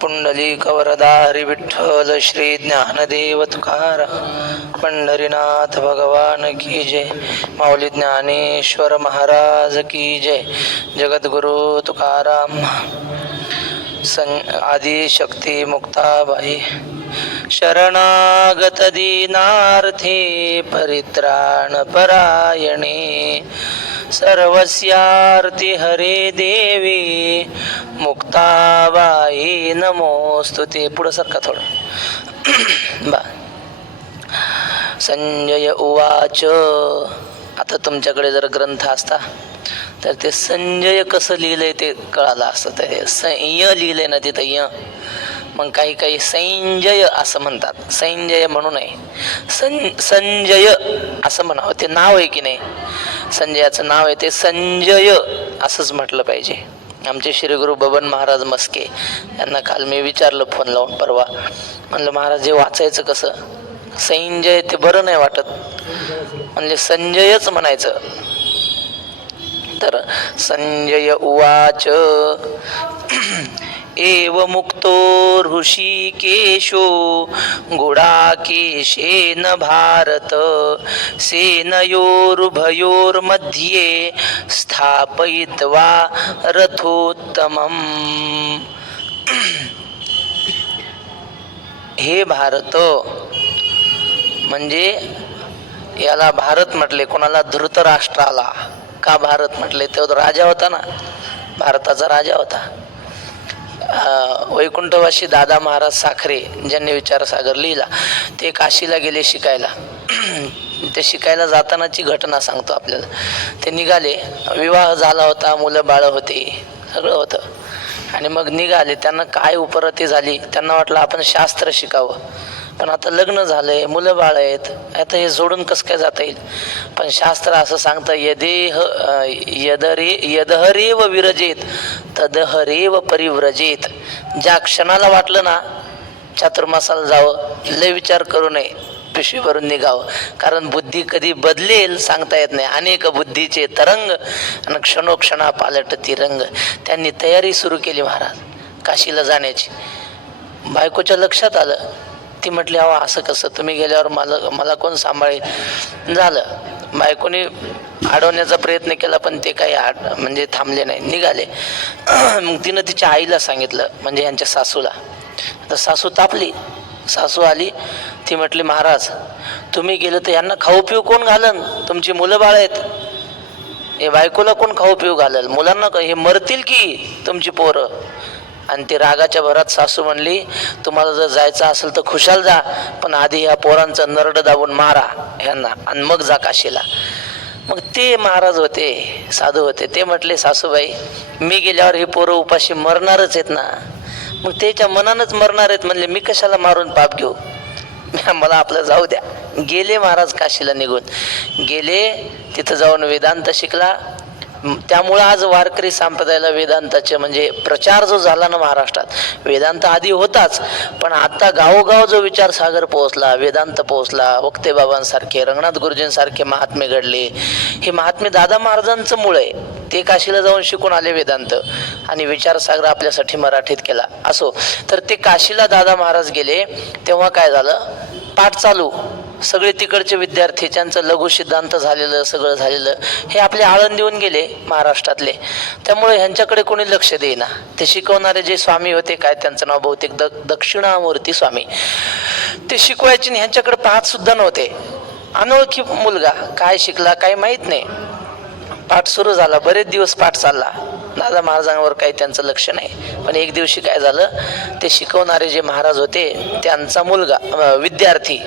पुंडलिक वरदा हरी विठ्ठल श्री ज्ञानदेव तुकाराम पंढरीनाथ भगवान की जय. माऊली ज्ञानेश्वर महाराज की जय. जगद्गुरु तुकाराम आदिशक्ती मुक्ताबाई शरणागत दीनार्थे परित्राण परायणे सर्वस्यार्ति हरे देवी मुक्ताबाई नमोस्तुते. पुढं सरका थोडं बा. संजय उवाच. आता तुमच्याकडे जर ग्रंथ असता तर ते संजय कसं लिहिलंय ते कळालं असतं. ते य लिहिलंय ना तिथं य, मग काही काही संजय असं म्हणतात. संजय म्हणू नये, संजय असं म्हणावं. ते नाव आहे की नाही, संजयाचं नाव आहे, ते संजय असंच म्हटलं पाहिजे. आमचे श्री गुरु बबन महाराज मस्के यांना काल मी विचारलं फोन लावून परवा, म्हणलं महाराज हे वाचायचं कसं? संजय ते बरं नाही वाटत, म्हणजे संजयच म्हणायचं. तर संजय उवाच. एव मुक्तो ऋषिकेशो गुडाकेशेन भारत सेनयोरुभयोर्मध्ये स्थापयित्वा रथोत्तमम्. हे भारत, म्हणजे याला भारत म्हटले कोणाला? धृतराष्ट्राला. का भारत म्हटले? तो राजा होता ना, भारताचा राजा होता. वैकुंठवासी दादा महाराज साखरे ज्यांनी विचारसागर लिहिला, ते काशीला गेले शिकायला. ते शिकायला जातानाची घटना सांगतो आपल्याला. ते निघाले, विवाह झाला होता, मुलं बाळ होते, सगळं होतं. आणि मग निघाले. त्यांना काय उपरती झाली, त्यांना वाटलं आपण शास्त्र शिकावं. पण आता लग्न झालंय, मुलं बाळ आहेत, आता हे सोडून कसं काय जाता येईल? पण शास्त्र असं सांगतं, यदहरेव विरजेत तदहरेव परिव्रजेत. ज्या क्षणाला वाटलं ना चातुर्मासाला जावं, लय विचार करू नये, पिशवी भरून निघावं. कारण बुद्धी कधी बदलेल सांगता येत नाही. अनेक बुद्धीचे तरंग आणि क्षणोक्षणा पालटती रंग. त्यांनी तयारी सुरू केली महाराज काशीला जाण्याची. बायकोच्या लक्षात आलं. ती म्हटली, अहो असं कसं, तुम्ही गेल्यावर मला कोण सांभाळेल? झालं. बायकोने अडवण्याचा प्रयत्न केला, पण ते काही म्हणजे थांबले नाही, निघाले. मग तिनं तिच्या आईला सांगितलं, म्हणजे यांच्या सासूला. तर सासू तापली. सासू आली, ती म्हटली, महाराज तुम्ही गेलं तर यांना खाऊ पिऊ कोण घालन? तुमची मुलं बाळ आहेत, हे बायकोला कोण खाऊ पिऊ घालल? मुलांना हे मरतील की तुमची पोरं. आणि ते रागाच्या भरात सासू म्हणली, तुम्हाला जर जायचं असेल तर खुशाल जा, पण आधी ह्या पोरांचं नरड दाबून मारा ह्यांना, आणि मग जा काशीला. मग ते महाराज होते, साधू होते. ते म्हटले, सासूबाई मी गेल्यावर हे पोरं उपाशी मरणारच आहेत ना. मग त्याच्या मनानच मरणार आहेत, म्हणले मी कशाला मारून पाप घेऊ, मला आपलं जाऊ द्या. गेले महाराज काशीला निघून गेले. तिथं जाऊन वेदांत शिकला. त्यामुळं आज वारकरी संप्रदायाला वेदांताचे म्हणजे प्रचार जो झाला ना महाराष्ट्रात, वेदांत आधी होताच, पण आता गावोगाव जो विचार सागर पोहोचला, वेदांत पोहोचला, वक्ते बाबांसारखे, रंगनाथ गुरुजींसारखे महात्मे घडले. हे महात्मे दादा महाराजांचं मूळ आहे. ते काशीला जाऊन शिकून आले वेदांत, आणि विचारसागर आपल्यासाठी मराठीत केला. असो, तर ते काशीला दादा महाराज गेले तेव्हा काय झालं, पाठ चालू. सगळे तिकडचे विद्यार्थी, ज्यांचं लघु सिद्धांत झालेलं, सगळं झालेलं, हे आपले आळंदीहून गेले महाराष्ट्रातले. त्यामुळे ह्यांच्याकडे कोणी लक्ष देईना. ते शिकवणारे जे स्वामी होते, काय त्यांचं नाव बहुतेक दक्षिणामूर्ती स्वामी, ते शिकवायचे, ह्यांच्याकडे पाहत सुद्धा नव्हते. अनोळखी मुलगा, काय शिकला काय माहीत नाही. पाठ सुरू झाला, बरेच दिवस पाठ चालला, दादा महाराजांवर काही त्यांचं लक्ष नाही. पण एक दिवशी काय झालं, ते शिकवणारे जे महाराज होते त्यांचा मुलगा विद्यार्थी,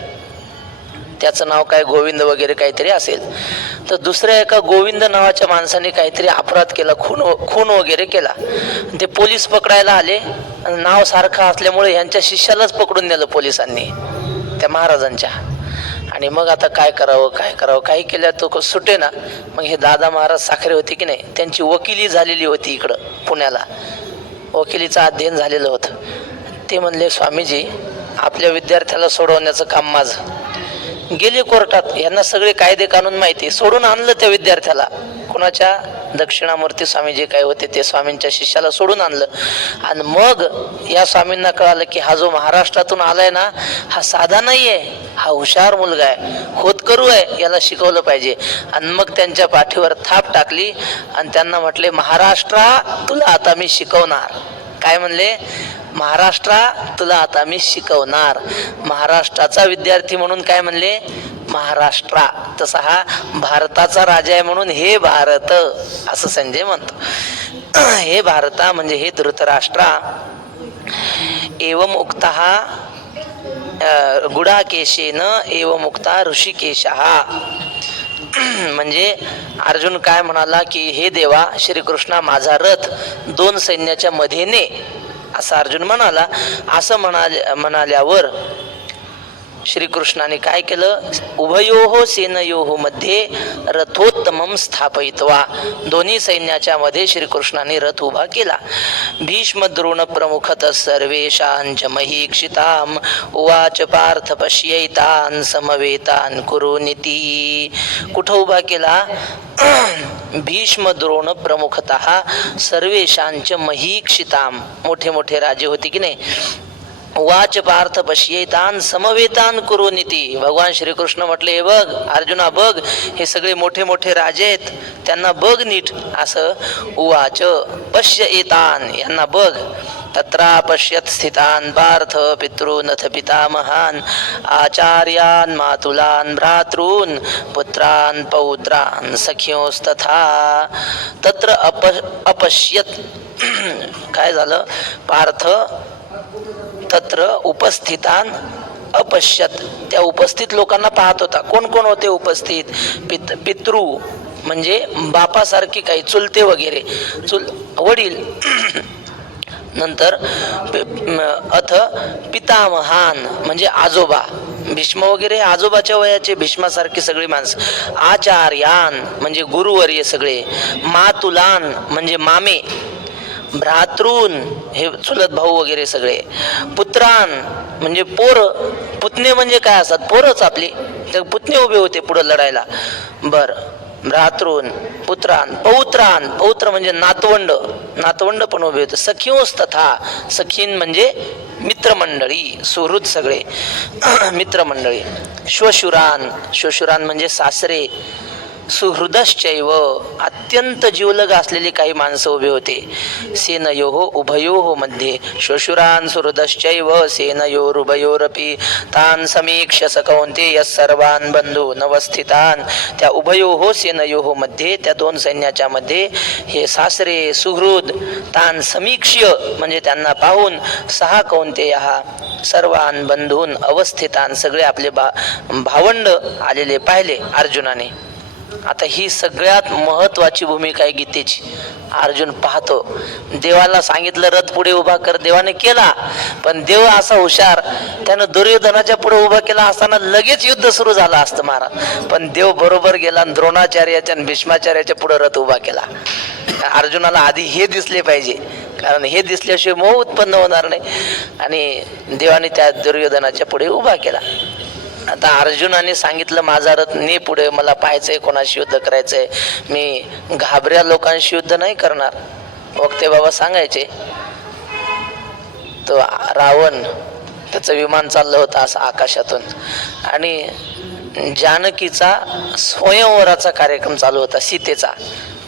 त्याचं नाव काय गोविंद वगैरे काहीतरी असेल, तर दुसऱ्या एका गोविंद नावाच्या माणसाने काहीतरी अपराध केला, खून वगैरे केला. ते पोलीस पकडायला आले. नाव सारखं असल्यामुळे ह्यांच्या शिष्यालाच पकडून नेलं पोलिसांनी, त्या महाराजांच्या. आणि मग आता काय करावं, काही केल्या तो सुटे ना. मग हे दादा महाराज साखरे होते की नाही, त्यांची वकिली झालेली होती इकडं पुण्याला, वकिलीचं अध्ययन झालेलं होतं. ते म्हणले, स्वामीजी आपल्या विद्यार्थ्याला सोडवण्याचं काम माझं, गेले कोर्टात, यांना सगळे कायदे कानून माहिती, सोडून आणलं त्या विद्यार्थ्याला. कोणाच्या? दक्षिणामूर्ती स्वामी जे काय होते ते स्वामींच्या शिष्याला सोडून आणलं. आणि मग या स्वामींना कळालं की हा जो महाराष्ट्रातून आलाय ना, हा साधा नाही आहे, हा हुशार मुलगा आहे, होतकरू आहे, याला शिकवलं पाहिजे. आणि मग त्यांच्या पाठीवर थाप टाकली आणि त्यांना म्हटले, महाराष्ट्रा तुला आता मी शिकवणार. काय म्हणले? महाराष्ट्रा तुला आता मी शिकवणार. महाराष्ट्राचा विद्यार्थी म्हणून काय म्हणले? महाराष्ट्रा. तसा हा भारताचा राजा आहे म्हणून हे भारत असं संजय म्हणतो. हे भारता म्हणजे हे धृतराष्ट्रा. एवं उक्तः गुडाकेशेन एवं उक्ता ऋषिकेशः. म्हणजे अर्जुन काय म्हणाला की हे देवा श्रीकृष्णा, माझा रथ 2 सैन्याच्या मध्ये ने, असं अर्जुन म्हणाला. असं म्हणाल्यावर श्रीकृष्णाने काय केलं? उभयोः सेनयोः मध्ये रथोत्तमं स्थापयित्वा. दोन्ही सैन्याच्या मध्ये श्रीकृष्णाने रथ उभा केला. भीष्म द्रोण प्रमुखतः सर्वेषांच महीक्षिताम् उवाच पार्थ पश्यैतान् समवेतान् कुरुनिती. कुठं उभा केला? भीष्म द्रोण प्रमुखतः सर्वेषांच महीक्षिताम्. मोठे मोठे राजे होते की नाही. वाच पार्थ पश्येतान समवेतान कुरुनिती. भगवान श्रीकृष्ण म्हटले, हे बघ अर्जुना, बघ हे सगळे मोठे मोठे राजे आहेत, त्यांना बघ नीट. असं उवाच पश्य एतान, यांना बघ. तत्रा पश्यत स्थितान पार्थ पितॄनथ पितामहान आचार्यान मातुलान भ्रातॄन पुत्रान पौत्रान सख्योस्तथा. तत्र अपश्यत. काय झालं? पार्थ तत्र उपस्थितान अपश्यत. त्या उपस्थित लोकांना पाहत होता. कोण कोण होते उपस्थित? पितृ म्हणजे बापासारखी काही, चुलते वगैरे, वडील. नंतर अथ पितामहान म्हणजे आजोबा. भीष्म वगैरे आजोबाच्या वयाचे, भीष्मासारखी सगळी माणसं. आचार्यान म्हणजे गुरुवर्य सगळे. मातुलान म्हणजे मामे. भ्रातृन हे चुलत भाऊ वगैरे सगळे. पुत्रान म्हणजे पोर. पुतणे म्हणजे काय असतात? पोरच आपली. पुतणे उभे होते पुढे लढायला. बर, भ्रातृन पुत्रान पौत्रान. पौत्र म्हणजे नातवंड. नातवंड पण उभे होते. सखींस तथा. सखीन म्हणजे मित्रमंडळी, सुहृद सगळे मित्रमंडळी. श्वशुरान. श्वशुरान म्हणजे सासरे. सुहृदश्चैव अत्यंत जीवलग असलेली काही माणसं उभे होते. सेनयोः उभयोः मध्ये. श्वशुरान सुहृदश्चैव सेनयोरुभयोरपि तान समीक्ष्य स कौन्तेय सर्वान् बंधून् अवस्थितान्. त्या उभयोः सेनयोः मध्ये, त्या 2 सैन्याच्या मध्ये हे सासरे सुहृद. तान समीक्ष्य म्हणजे त्यांना पाहून, 6 कौन्तेयः सर्वान् बंधून् अवस्थितान् सगळे आपले भावंड आलेले पाहिले अर्जुनाने. आता ही सगळ्यात महत्वाची भूमिका आहे गीतेची. अर्जुन पाहतो, देवाला सांगितलं रथ पुढे उभा कर, देवाने केला. पण देव असा हुशार, त्यानं दुर्योधनाच्या पुढे उभा केला असताना लगेच युद्ध सुरू झालं असतं महाराज. पण देव बरोबर गेला आणि द्रोणाचार्याच्या आणि भीष्माचार्याच्या पुढे रथ उभा केला. अर्जुनाला आधी हे दिसले पाहिजे, कारण हे दिसल्याशिवाय मोह उत्पन्न होणार नाही. आणि देवाने त्या दुर्योधनाच्या पुढे उभा केला. आता अर्जुनाने सांगितलं माझा रथ ने पुढे, मला पाहायचंय कोणाशी युद्ध करायचंय, मी घाबऱ्या लोकांशी युद्ध नाही करणार. वक्ते बाबा सांगायचे, तो रावण त्याचं विमान चाललं होतं असं आकाशातून, आणि जानकीचा स्वयंवराचा कार्यक्रम चालू होता, सीतेचा.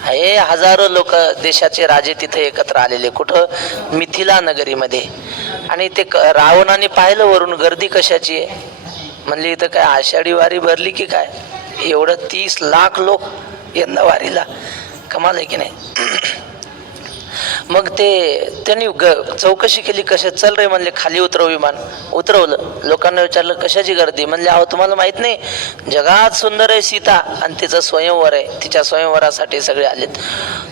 हे हजारो लोक देशाचे राजे तिथे एकत्र आलेले. कुठं? मिथिला नगरीमध्ये. आणि ते रावणाने पाहिलं वरून, गर्दी कशाची आहे म्हणली, इथं काय आषाढी वारी भरली की काय? एवढं 30 लाख लोक यंदा वारीला, कमाल आहे की नाही? मग त्यांनी चौकशी केली, कशा? चल रे म्हणले, खाली उतरव विमान. उतरवलं. लोकांना विचारलं कशाची गर्दी? म्हणले, अहो तुम्हाला माहित नाही, जगात सुंदर आहे सीता आणि तिचं स्वयंवर आहे, तिच्या स्वयंवरासाठी सगळे आलेत.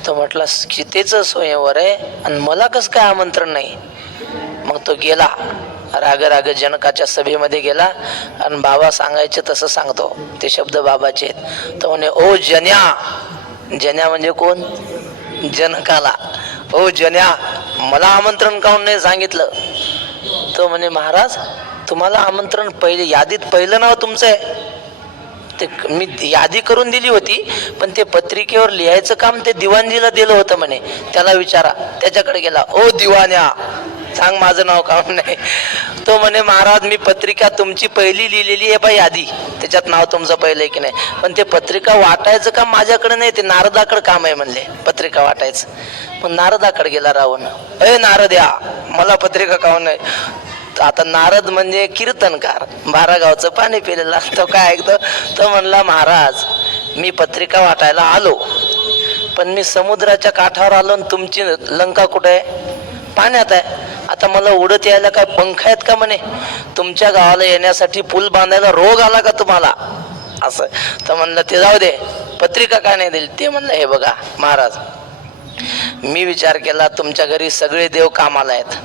तो म्हटला, सीतेचं स्वयंवर आहे आणि मला कसं काय आमंत्रण नाही? मग तो गेला, राग जनकाच्या सभेमध्ये गेला आणि बाबा सांगायचे तसं सांगतो. ते शब्द बाबाचे आहेत. तो म्हणे, ओ जन्या. जन्या म्हणजे कोण? जनकाला. ओ जन्या, मला आमंत्रण काऊन नाही सांगितलं? तो म्हणे, महाराज तुम्हाला आमंत्रण पहिले, यादीत पहिलं नाव तुमचं आहे. ते मी यादी करून दिली होती, पण ते पत्रिकेवर लिहायचं काम ते दिवाणजीला दिलं होतं म्हणे, त्याला विचारा. त्याच्याकडे गेला, ओ दिवाण्या सांग माझं नाव का नाही. तो म्हणे महाराज मी पत्रिका तुमची पहिली लिहिलेली आहे बा यादी, त्याच्यात नाव तुमचं पहिलं आहे की नाही, पण ते पत्रिका वाटायचं काम माझ्याकडे नाही, ते नारदाकडे काम आहे म्हणले पत्रिका वाटायचं. मग नारदाकडे गेला रावण, अय नारद्या मला पत्रिका काहून नाही. आता नारद म्हणजे कीर्तनकार, 12 गावचं पाणी पिलेला. तो काय ऐकतो, तो म्हणला महाराज मी पत्रिका वाटायला आलो, पण मी समुद्राच्या काठावर आलो आणि तुमची लंका कुठे आहे, पाण्यात आहे. आता मला उडत यायला काय पंख आहेत का म्हणे, तुमच्या गावाला येण्यासाठी पूल बांधायला रोग आला का तुम्हाला असं. तर म्हणलं ते जाऊ दे, पत्रिका काय नाही दिली. ते म्हणलं हे बघा महाराज, मी विचार केला तुमच्या घरी सगळे देव कामाला आहेत,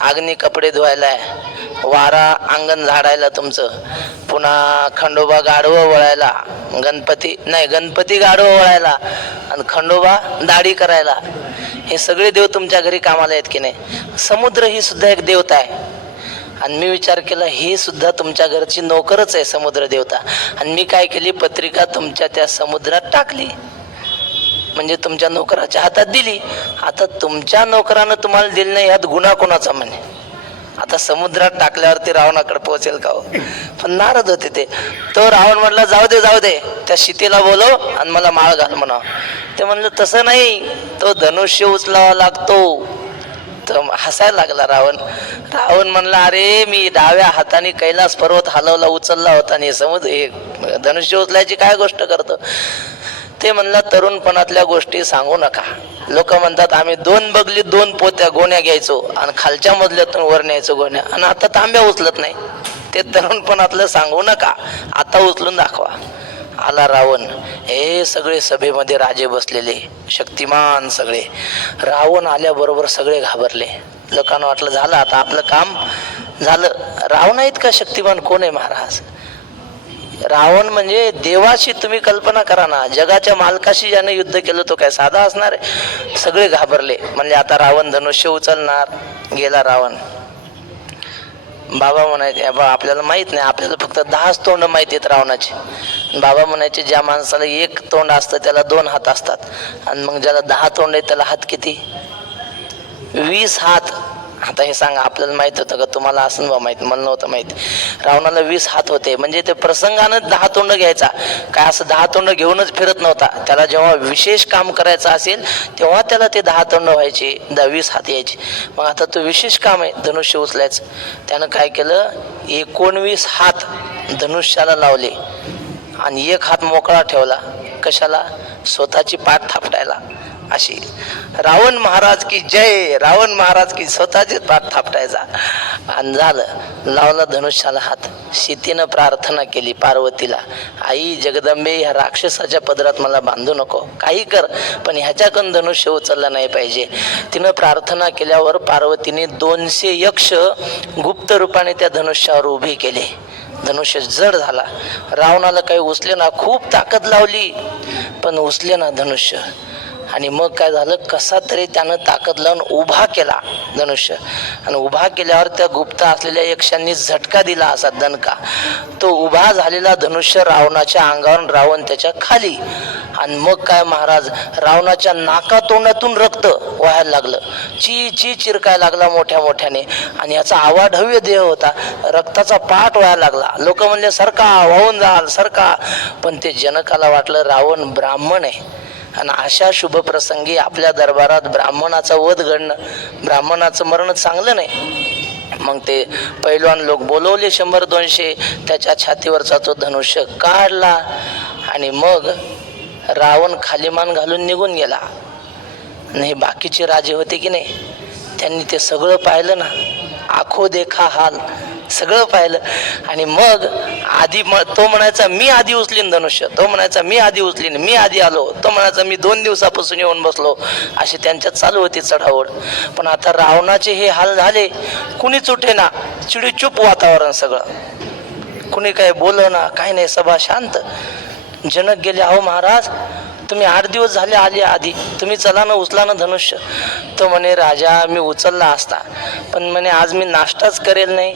अग्नी कपडे धुवायला आहे, वारा अंगण झाडायला तुमचं, पुन्हा खंडोबा गाढवं वळायला, गणपती गाढवं वळायला आणि खंडोबा दाढी करायला, हे सगळे देव तुमच्या घरी कामाला आहेत की नाही. समुद्र ही सुद्धा एक देवता आहे. आणि मी विचार केला हे सुद्धा तुमच्या घरची नोकरच आहे समुद्र देवता. आणि मी काय केली, पत्रिका तुमच्या त्या समुद्रात टाकली, म्हणजे तुमच्या नोकराच्या हातात दिली. आता तुमच्या नोकरानं तुम्हाला दिली नाही, यात गुन्हा कोणाचा म्हणे. आता समुद्रात टाकल्यावर ते रावणाकडे पोहोचेल का हो. पण नारद होते ते. तो रावण म्हटला जाऊ दे त्या सीतेला बोलव आणि मला माळ घाल म्हणा. ते म्हणलं तसं नाही, तो धनुष्य उचलावा लागतो. तर हसायला लागला रावण. म्हणला अरे मी डाव्या हाताने कैलास पर्वत हलवला उचलला होता आणि समुद्र धनुष्य उचलायची काय गोष्ट करतो. ते म्हणला तरुणपणातल्या गोष्टी सांगू नका. लोक म्हणतात आम्ही 2 बगली 2 पोत्या गोण्या घ्यायचो आणि खालच्या मजल्यातून वर न्यायचो गोण्या, आणि आता तांब्या उचलत नाही. ते तरुणपणातलं सांगू नका, आता उचलून दाखवा. आला रावण. हे सगळे सभेमध्ये राजे बसलेले शक्तिमान सगळे. रावण आल्याबरोबर सगळे घाबरले. लोकांना वाटलं झालं आता आपलं काम झालं. रावण इतका शक्तिमान कोण आहे महाराज. रावण म्हणजे देवाशी तुम्ही कल्पना करा ना, जगाच्या मालकाशी ज्याने युद्ध केलं तो काय साधा असणार आहे. सगळे घाबरले, म्हणजे आता रावण धनुष्य उचलणार. गेला रावण. बाबा म्हणायचे बा आपल्याला माहित नाही, आपल्याला फक्त 10 तोंड माहिती आहेत रावणाचे. बाबा म्हणायचे ज्या माणसाला 1 तोंड असतं त्याला 2 हात असतात, आणि मग ज्याला 10 तोंड आहे त्याला हात किती, 20 हात. आता हे सांगा आपल्याला माहित होतं का, तुम्हाला असं बा माहित, मला नव्हतं माहिती. रावणाला 20 हात होते, म्हणजे ते प्रसंगानं 10 तोंड घ्यायचा, काय असं 10 तोंड घेऊनच फिरत नव्हता. त्याला जेव्हा विशेष काम करायचं असेल तेव्हा त्याला ते 10 तोंड व्हायचे, 20 हात यायचे. मग आता तो विशेष काम आहे धनुष्य उचलायचं. त्यानं काय केलं, 19 हात धनुष्याला लावले आणि 1 हात मोकळा ठेवला. कशाला, स्वतःची पाठ थापटायला. अशी रावण महाराज की जय, रावण महाराज की स्वतःची पाठ थापटायचा. आणि झालं, लावला धनुष्याला हात. सीतेनं प्रार्थना केली पार्वतीला, आई जगदंबे ह्या राक्षसाच्या पदरात मला बांधू नको, काही कर, पण ह्याच्याकडून धनुष्य उचललं नाही पाहिजे. तिनं प्रार्थना केल्यावर पार्वतीने 200 यक्ष गुप्त रूपाने त्या धनुष्यावर उभे केले. धनुष्य जड झाला. रावणाला काही उचले ना, खूप ताकद लावली पण उचले ना धनुष्य. आणि मग काय झालं, कसा तरी त्यानं ताकद लावून उभा केला धनुष्य. आणि उभा केल्यावर त्या गुप्त असलेल्या यक्षांनी झटका दिला असा दणका. तो उभा झालेला धनुष्य रावणाच्या अंगावर, रावण त्याच्या खाली. आणि मग काय महाराज, रावणाच्या नाकातोंडातून रक्त वाहायला लागलं, ची ची चिरकायला लागला मोठ्या मोठ्याने. आणि याचा आवाढव्य देह होता, रक्ताचा पाठ व्हायला लागला. लोक म्हणले सरका, वाहून जाल सरका. पण ते जनकाला वाटलं रावण ब्राह्मण आहे, आणि अशा शुभ प्रसंगी आपल्या दरबारात ब्राह्मणाचा वध घडणं, ब्राह्मणाचं मरण चांगलं नाही. मग ते पैलवान लोक बोलवले 100-200, त्याच्या छातीवरचा तो धनुष्य काढला. आणि मग रावण खालीमान घालून निघून गेला. आणि हे बाकीचे राजे होते की नाही, त्यांनी ते सगळं पाहिलं ना, आखो देखा हाल, सगळं पाहिलं. आणि मग आधी तो म्हणायचा मी आधी उचलीन धनुष्य, तो म्हणायचा मी आधी उचलीन, मी आधी आलो, तो म्हणायचा मी 2 दिवसापासून येऊन बसलो. अशी त्यांच्यात चालू होती चढावड. पण आता रावणाचे हे हाल झाले, कुणीच उठे ना, चिडीचूप वातावरण सगळं, कुणी काय बोल ना, काही नाही, सभा शांत. जनक गेले, अहो महाराज तुम्ही 8 दिवस झाले आले आधी, तुम्ही चला ना उचला ना धनुष्य. तो म्हणे राजा मी उचलला असता, पण म्हणे आज मी नाश्ताच करेल नाही.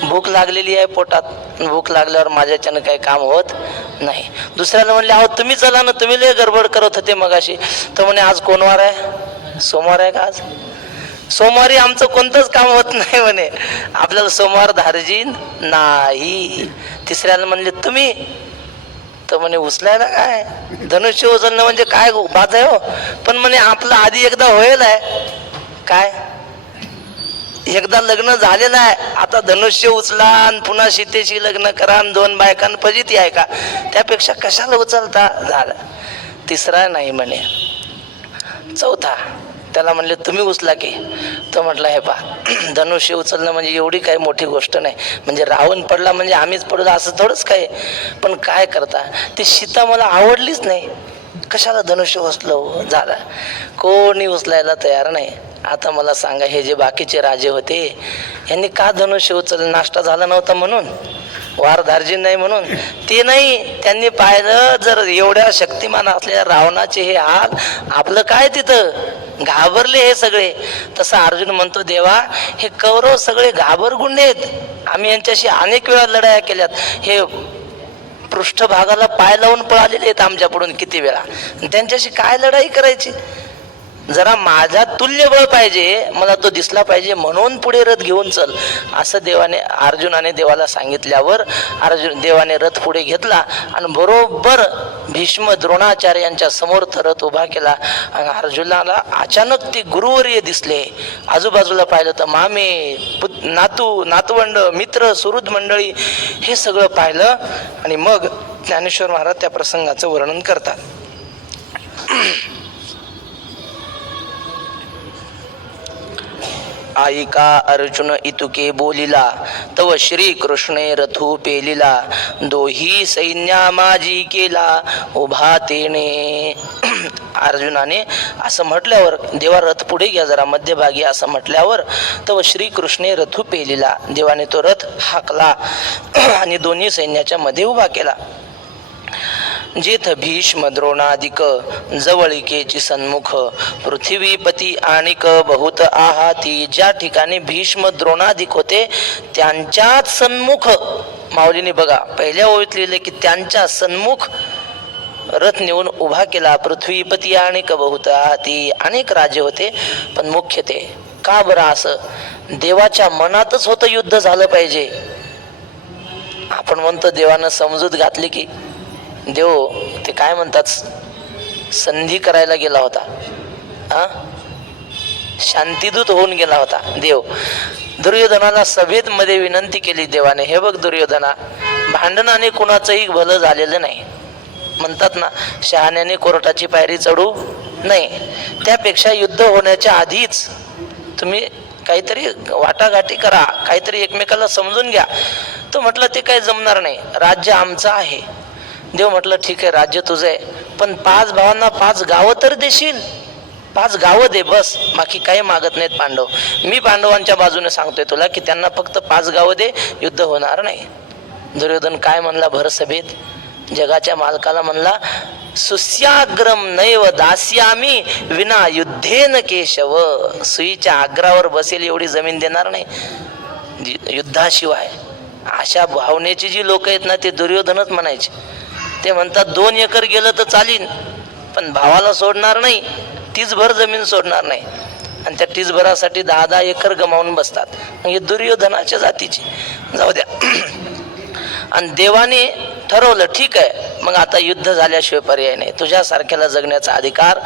भूक लागलेली आहे पोटात, भूक लागल्यावर माझ्याच्यानं काही काम होत नाही. दुसऱ्याला म्हणले अहो तुम्ही चला ना, तुम्ही लय गडबड करत होते मगाशी. तर म्हणे आज कोण वार आहे? सोमवार आहे का आज? सोमवारी आमचं कोणतंच काम होत नाही म्हणे, आपल्याला सोमवार धार्जिन नाही. तिसऱ्याला म्हणले तुम्ही, तर म्हणे उचलायला काय, धनुष्य उचलणं म्हणजे काय बात आहे हो. पण म्हणे आपलं आधी एकदा होईल आहे काय, एकदा लग्न झालेलं आहे, आता धनुष्य उचला आणि पुन्हा सीतेशी लग्न करा आणि 2 बायकांना फजिती आहे का, त्यापेक्षा कशाला उचलता. झालं. तिसरा नाही म्हणे. चौथा त्याला म्हणले तुम्ही उचला की. तो म्हटला हे पा धनुष्य उचलणं म्हणजे एवढी काही मोठी गोष्ट नाही, म्हणजे रावण पडला म्हणजे आम्हीच पडलो असं थोडंच काय. पण काय करता, ती सीता मला आवडलीच नाही, कशाला धनुष्य उचलो. झाला. कोणी उचलायला तयार नाही. आता मला सांगा, हे जे बाकीचे राजे होते यांनी का धनुष्य उचललं? नाश्ता झाला नव्हता म्हणून, वार धार्जिन नाही म्हणून? ते नाही, त्यांनी पाहिलं जर एवढ्या शक्तिमान असलेल्या रावणाचे हे हाल, आपलं काय तिथं, घाबरले हे सगळे. तसा अर्जुन म्हणतो देवा, हे कौरव सगळे घाबरगुंडे आहेत, आम्ही यांच्याशी अनेक वेळा लढाया केल्यात, हे पृष्ठभागाला पाय लावून पळालेले आहेत आमच्याकडून किती वेळा, त्यांच्याशी काय लढाई करायची. जरा माझा तुल्य बळ पाहिजे, मला तो दिसला पाहिजे, म्हणून पुढे रथ घेऊन चल असं अर्जुनाने देवाला सांगितल्यावर देवाने रथ पुढे घेतला आणि बरोबर भीष्म द्रोणाचार्य यांच्या समोर रथ उभा केला. आणि अर्जुनाला अचानक ते गुरुवर्य दिसले. आजूबाजूला पाहिलं तर मामे, नातवंड, मित्र, सुहृद मंडळी हे सगळं पाहिलं. आणि मग ज्ञानेश्वर महाराज त्या प्रसंगाचं वर्णन करतात. ऐका अर्जुन इतुके बोलिला, तव श्री कृष्णे रथू पेलिला, दोही सैन्या माझी केला उभा तेने. अर्जुनाने असं म्हटल्यावर, देवा रथ पुढे घ्या जरा मध्यभागी असं म्हटल्यावर, तव श्री कृष्णे रथू पेलिला, देवाने तो रथ हाकला आणि दोन्ही सैन्याच्या मध्ये उभा केला. जेथ भीष्म द्रोणादिक जवळिकेची सन्मुख, पृथ्वीपती आणिक बहुत आहाती. ज्या ठिकाणी भीष्म द्रोणादिक होते त्यांच्याच सन्मुख, माऊलीने बघा पहिल्या ओळीत लिहिले की त्यांच्या सन्मुख रथ नेऊन उभा केला. पृथ्वीपती आणिक बहुत आहाती, अनेक राजे होते पण मुख्य ते. का बरं असं? देवाच्या मनातच होतं युद्ध झालं पाहिजे. आपण म्हणतो देवानं समजूत घातली की, देव ते काय म्हणतात, संधी करायला गेला होता, शांतिदूत होऊन गेला होता देव. दुर्योधनाला सभेत मध्ये विनंती केली देवाने, हे बघ दुर्योधना, भांडणाने कुणाचंही भलं झालेलं नाही. म्हणतात ना, शहाण्याने कोर्टाची पायरी चढू नाही. त्यापेक्षा युद्ध होण्याच्या आधीच तुम्ही काहीतरी वाटाघाटी करा, काहीतरी एकमेकाला समजून घ्या. तो म्हटलं ते काही जमणार नाही, राज्य आमचं आहे. देव म्हटलं ठीक आहे, राज्य तुझं आहे, पण 5 भावांना 5 गावं तर देशील. 5 गावं दे बस, बाकी काही मागत नाहीत पांडव. मी पांडवांच्या बाजूने सांगतोय तुला की त्यांना फक्त 5 गावं दे, युद्ध होणार नाही. दुर्योधन काय म्हणला भर सभेत? जगाच्या मालकाला म्हणला, सुस्याग्रम नैव दास्यामी विना युद्धेन केशव. सुईच्या आग्रावर बसेल एवढी जमीन देणार नाही युद्धाशिवाय. अशा भावनेची जी लोक आहेत ना, ते दुर्योधनच म्हणायचे. ते म्हणतात 2 एकर गेलं तर चालीन, पण भावाला सोडणार नाही, 30 भर जमीन सोडणार नाही. आणि त्या 30 भरासाठी 10-10 एकर गमावून बसतात. म्हणजे दुर्योधनाच्या जातीचे. जाऊ द्या. आणि देवाने ठरवलं ठीक आहे, मग आता युद्ध झाल्याशिवाय पर्याय नाही, तुझ्यासारख्याला जगण्याचा अधिकार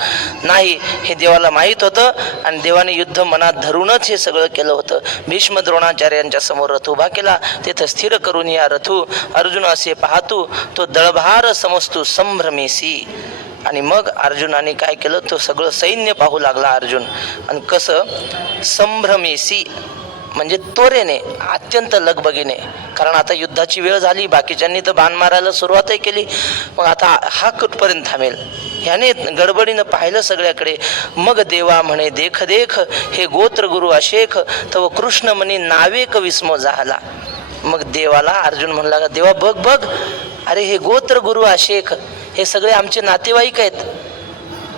नाही, हे देवाला माहीत होतं. आणि देवाने युद्ध मनात धरूनच हे सगळं केलं होतं. भीष्म द्रोणाचार्यांच्या समोर रथ उभा केला. तिथं स्थिर करून या रथू अर्जुन असे पाहतू, तो दळभार समजतू संभ्रमेसी. आणि मग अर्जुनाने काय केलं, तो सगळं सैन्य पाहू लागला अर्जुन. आणि कसं संभ्रमेसी म्हणजे त्वरेने, अत्यंत लगबगीने. कारण आता युद्धाची वेळ झाली, बाकीच्यांनी तर बाण मारायला सुरुवातही केली. मग आता हा कुठपर्यंत थांबेल? ह्याने गडबडीनं पाहिलं सगळ्याकडे. मग देवा म्हणे देख देख, हे गोत्र गुरु अशेख, तव कृष्ण म्हणे नावेक विस्मो झाला. मग देवाला अर्जुन म्हणला, देवा बघ बघ, अरे हे गोत्र गुरु अशेख, हे सगळे आमचे नातेवाईक आहेत,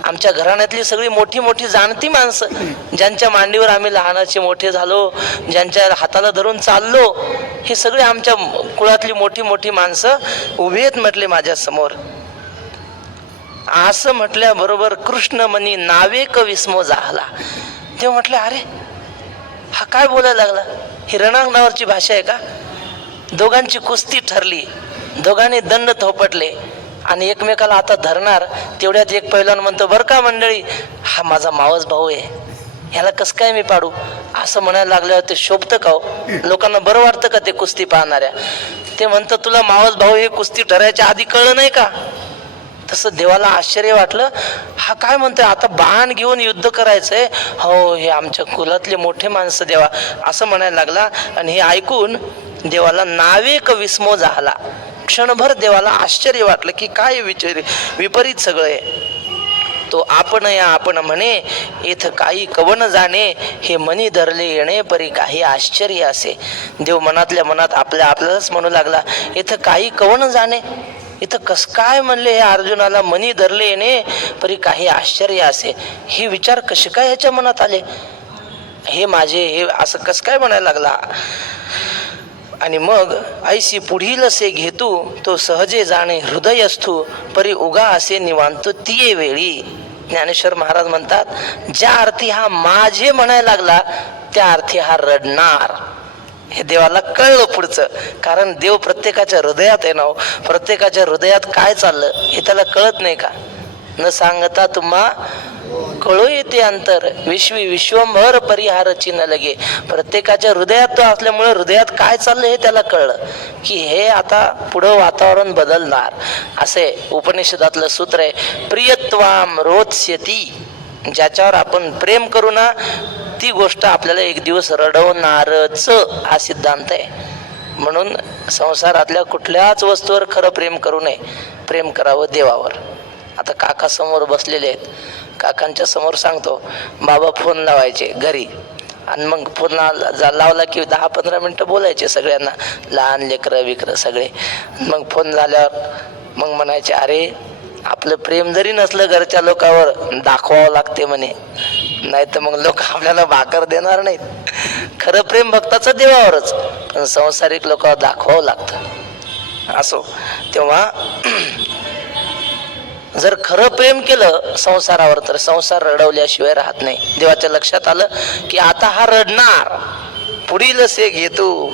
आमच्या घराण्यातली सगळी मोठी मोठी जाणती माणसं, ज्यांच्या मांडीवर आम्ही लहानाचे मोठे झालो, ज्यांच्या हाताला धरून चाललो, हे सगळे आमच्या कुळातली मोठी मोठी माणसं उभी आहेत म्हटले माझ्या समोर. असं म्हटल्याबरोबर कृष्ण मनी नावेक विस्मो झाला. तेव्हा म्हटलं अरे हा काय बोलायला लागला, ही रणांगणावरची भाषा आहे का? दोघांची कुस्ती ठरली, दोघांनी दंड थोपटले आणि एकमेकाला आता धरणार. तेवढ्यात एक पहिलवान म्हणतो, बरं का मंडळी, हा माझा मावस भाऊ आहे, ह्याला कसं काय मी पाडू? असं म्हणायला लागल्यावर ते शोभतं का हो? लोकांना बरं वाटतं का ते कुस्ती पाहणाऱ्या? ते म्हणतं, तुला मावस भाऊ हे कुस्ती ठरायच्या आधी कळलं नाही का? तसं देवाला आश्चर्य वाटलं, हा काय म्हणतोय, आता बाण घेऊन युद्ध करायचंय? हो, हे आमच्या कुलातले मोठे माणसं देवा, असं म्हणायला लागला. आणि हे ऐकून देवाला नावेक विस्मो झाला. क्षणभर देवाला आश्चर्य वाटलं की काय विपरीत सगळं आहे. तो आपण या आपण म्हणे, इथं काही कवन जाणे, हे मनी धरले येणे परी काही आश्चर्य असे. देव मनातल्या मनात आपल्यालाच म्हणू लागला, इथं काही कवन जाणे, इथं कस काय म्हणले हे अर्जुनाला, मनी धरले येणे परी काही आश्चर्य असे. हे विचार कसे काय ह्याच्या मनात आले, हे माझे हे असं कस काय म्हणायला लागला. आणि मग ऐसी पुढील असे घेतू, तो सहजे जाणे हृदय असतू, परी उगा असे निवांतो तिये वेळी. ज्ञानेश्वर महाराज म्हणतात, ज्या अर्थी हा माझे म्हणायला लागला त्या अर्थी हा रडणार. हे देवाला कळलं पुढचं, कारण देव प्रत्येकाच्या हृदयात आहे ना. प्रत्येकाच्या हृदयात काय चाललं हे त्याला कळत नाही का? न सांगता तुम्हा कळू येते अंतर, विश्वी विश्वंभर परिहार चिन्ह लगे. प्रत्येकाच्या हृदयात तो असल्यामुळे हृदयात काय चाललं हे त्याला कळलं की हे आता पुढं वातावरण बदलणार. असे उपनिषदातलं सूत्र आहे, प्रियत्वाम रोत्स्यती. ज्याच्यावर आपण प्रेम करू ना ती गोष्ट आपल्याला एक दिवस रडवणारच, हा सिद्धांत आहे. म्हणून संसारातल्या कुठल्याच वस्तूवर खरं प्रेम करू नये, प्रेम करावं देवावर. आता काका समोर बसलेले आहेत, काकांच्या समोर सांगतो, बाबा फोन लावायचे घरी, आणि मग फोन लावला की 10-15 मिनटं बोलायचे सगळ्यांना, लहान लेकरं विकरं सगळे. मग फोन झाल्यावर मग म्हणायचे, अरे आपलं प्रेम जरी नसलं घरच्या लोकांवर दाखवावं लागते म्हणे, नाही तर मग लोक आपल्याला भाकर देणार नाहीत. खरं प्रेम भक्ताचं देवावरच, पण संसारिक लोकांवर दाखवावं लागतं. असो, तेव्हा जर खरं प्रेम केलं संसारावर तर संसार रडवल्याशिवाय राहत नाही. देवाच्या लक्षात आलं की आता हा रडणार, पुढील असे घेतो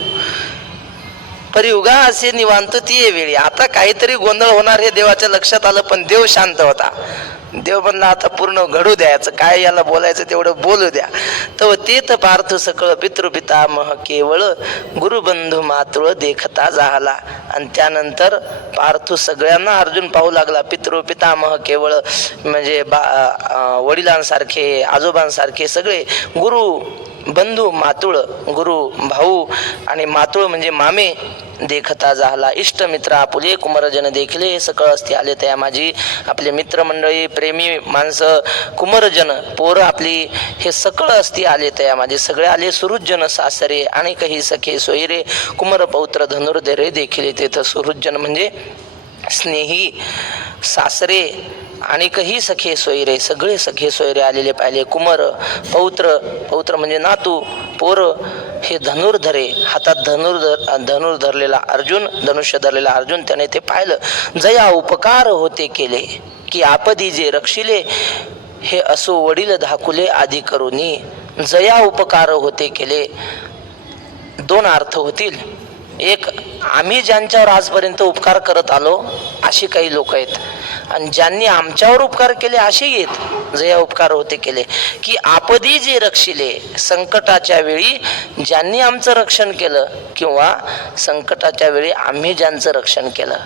परी उगा असे निवांत ती वेळी. आता काहीतरी गोंधळ होणार हे देवाच्या लक्षात आलं, पण देव शांत होता. देव म्हणला आता पूर्ण घडू द्यायचं, काय याला बोलायचं तेवढं बोलू द्या. तर तेथ पार्थ सकळ पितृपितामह केवळ गुरुबंधू मातृ देखता झाला. आणि त्यानंतर पार्थ सगळ्यांना अर्जुन पाहू लागला. पितृपितामह केवळ म्हणजे वडिलांसारखे आजोबांसारखे सगळे, गुरु बंधू मातुळ, गुरु भाऊ आणि मातुळ म्हणजे मामे देखता झाला. इष्टमित्र आपुले कुमारजन देखले, हे सकळ असते आले त्या माझी. आपले मित्रमंडळी प्रेमी माणसं कुमारजन पोरं आपली हे सकळ असती आले त्या माझे. सगळे आले सुहृदजन सासरे आणि काही सखे सोयरे, कुमार पौत्र धनुर्धरे देखील. तेथ सुहृदजन म्हणजे स्नेही सासरे आणि काही सखे सोयरे, सगळे सखे सोयरे आलेले पाहिले. कुमार पौत्र म्हणजे नातू, पोर हे धनुर्धरे, हातात धनुर धरलेला अर्जुन, धनुष्य धरलेला अर्जुन, त्याने ते पाहिलं. जया उपकार होते केले की आपदी जे रक्षिले, हे असो वडील धाकुले आधी करूनी. जया उपकार होते केले, दोन अर्थ होतील. एक, आम्ही ज्यांच्यावर आजपर्यंत उपकार करत आलो अशी काही लोक आहेत, आणि ज्यांनी आमच्यावर उपकार केले असे आहेत. जया उपकार होते केले की आपदी जे रक्षिले, संकटाच्या वेळी ज्यांनी आमचं रक्षण केलं किंवा संकटाच्या वेळी आम्ही ज्यांचं रक्षण केलं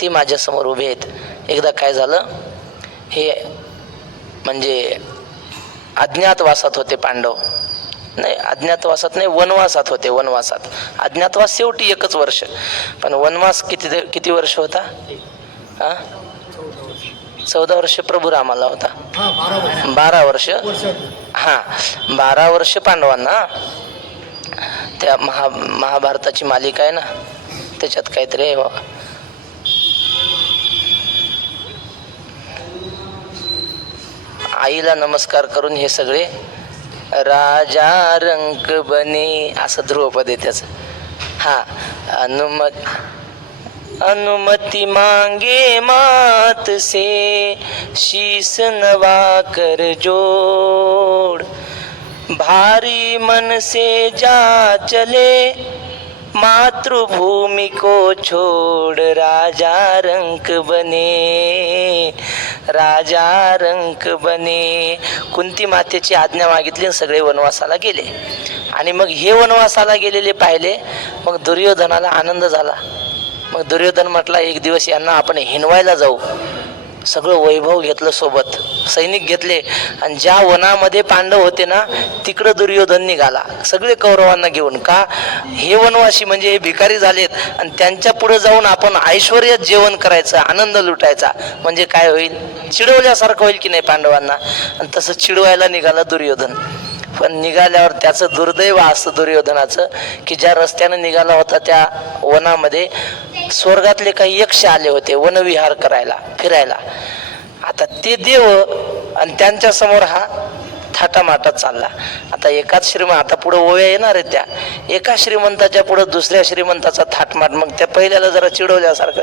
ते माझ्यासमोर उभे आहेत. एकदा काय झालं, हे म्हणजे अज्ञातवासात होते पांडव, नाही अज्ञातवासात नाही वनवासात होते. वनवासात, अज्ञातवास शेवटी 1 वर्ष, पण वनवास किती वर्ष होता? 14 वर्ष प्रभू रामाला होता. 12 वर्ष, हा 12 वर्ष पांडवांना. त्या महाभारताची मालिका आहे ना, त्याच्यात काहीतरी आईला नमस्कार करून हे सगळे राजा रंक बने असं ध्रुवपद आहे त्याचं. हा अनुमति मांगे मात से शीस नवा कर जोड़, भारी मन से जा चले मातृभूमि को छोड़, राजा रंक बने, राजा रंक बने. कुंती मातेची आज्ञा मागितली आणि सगळे वनवासाला गेले. आणि मग हे वनवासाला गेलेले पाहिले. मग दुर्योधनाला आनंद झाला. मग दुर्योधन म्हटला एक दिवस यांना आपण हिनवायला जाऊ. सगळं वैभव घेतलं सोबत, सैनिक घेतले आणि ज्या वनामध्ये पांडव होते ना तिकडं दुर्योधन निघाला सगळे कौरवांना घेऊन. का हे वनवासी म्हणजे हे भिकारी झालेत आणि त्यांच्या पुढे जाऊन आपण ऐश्वर्यात जेवण करायचं, आनंद लुटायचा म्हणजे काय होईल, चिडवल्यासारखं होईल की नाही पांडवांना. आणि तसं चिडवायला निघाला दुर्योधन. पण निघाल्यावर त्याचं दुर्दैव असतं दुर्योधनाचं की ज्या रस्त्यानं निघाला होता त्या वनामध्ये स्वर्गातले काही यक्ष आले होते वनविहार करायला, फिरायला. आता ते देव आणि त्यांच्या समोर हा थाटामाटात चालला. आता एकाच आता पुढे ओव्या येणार आहेत त्या. एका श्रीमंताच्या पुढे दुसऱ्या श्रीमंताचा थाटमाट. मग त्या पहिल्याला जरा चिडवल्यासारखं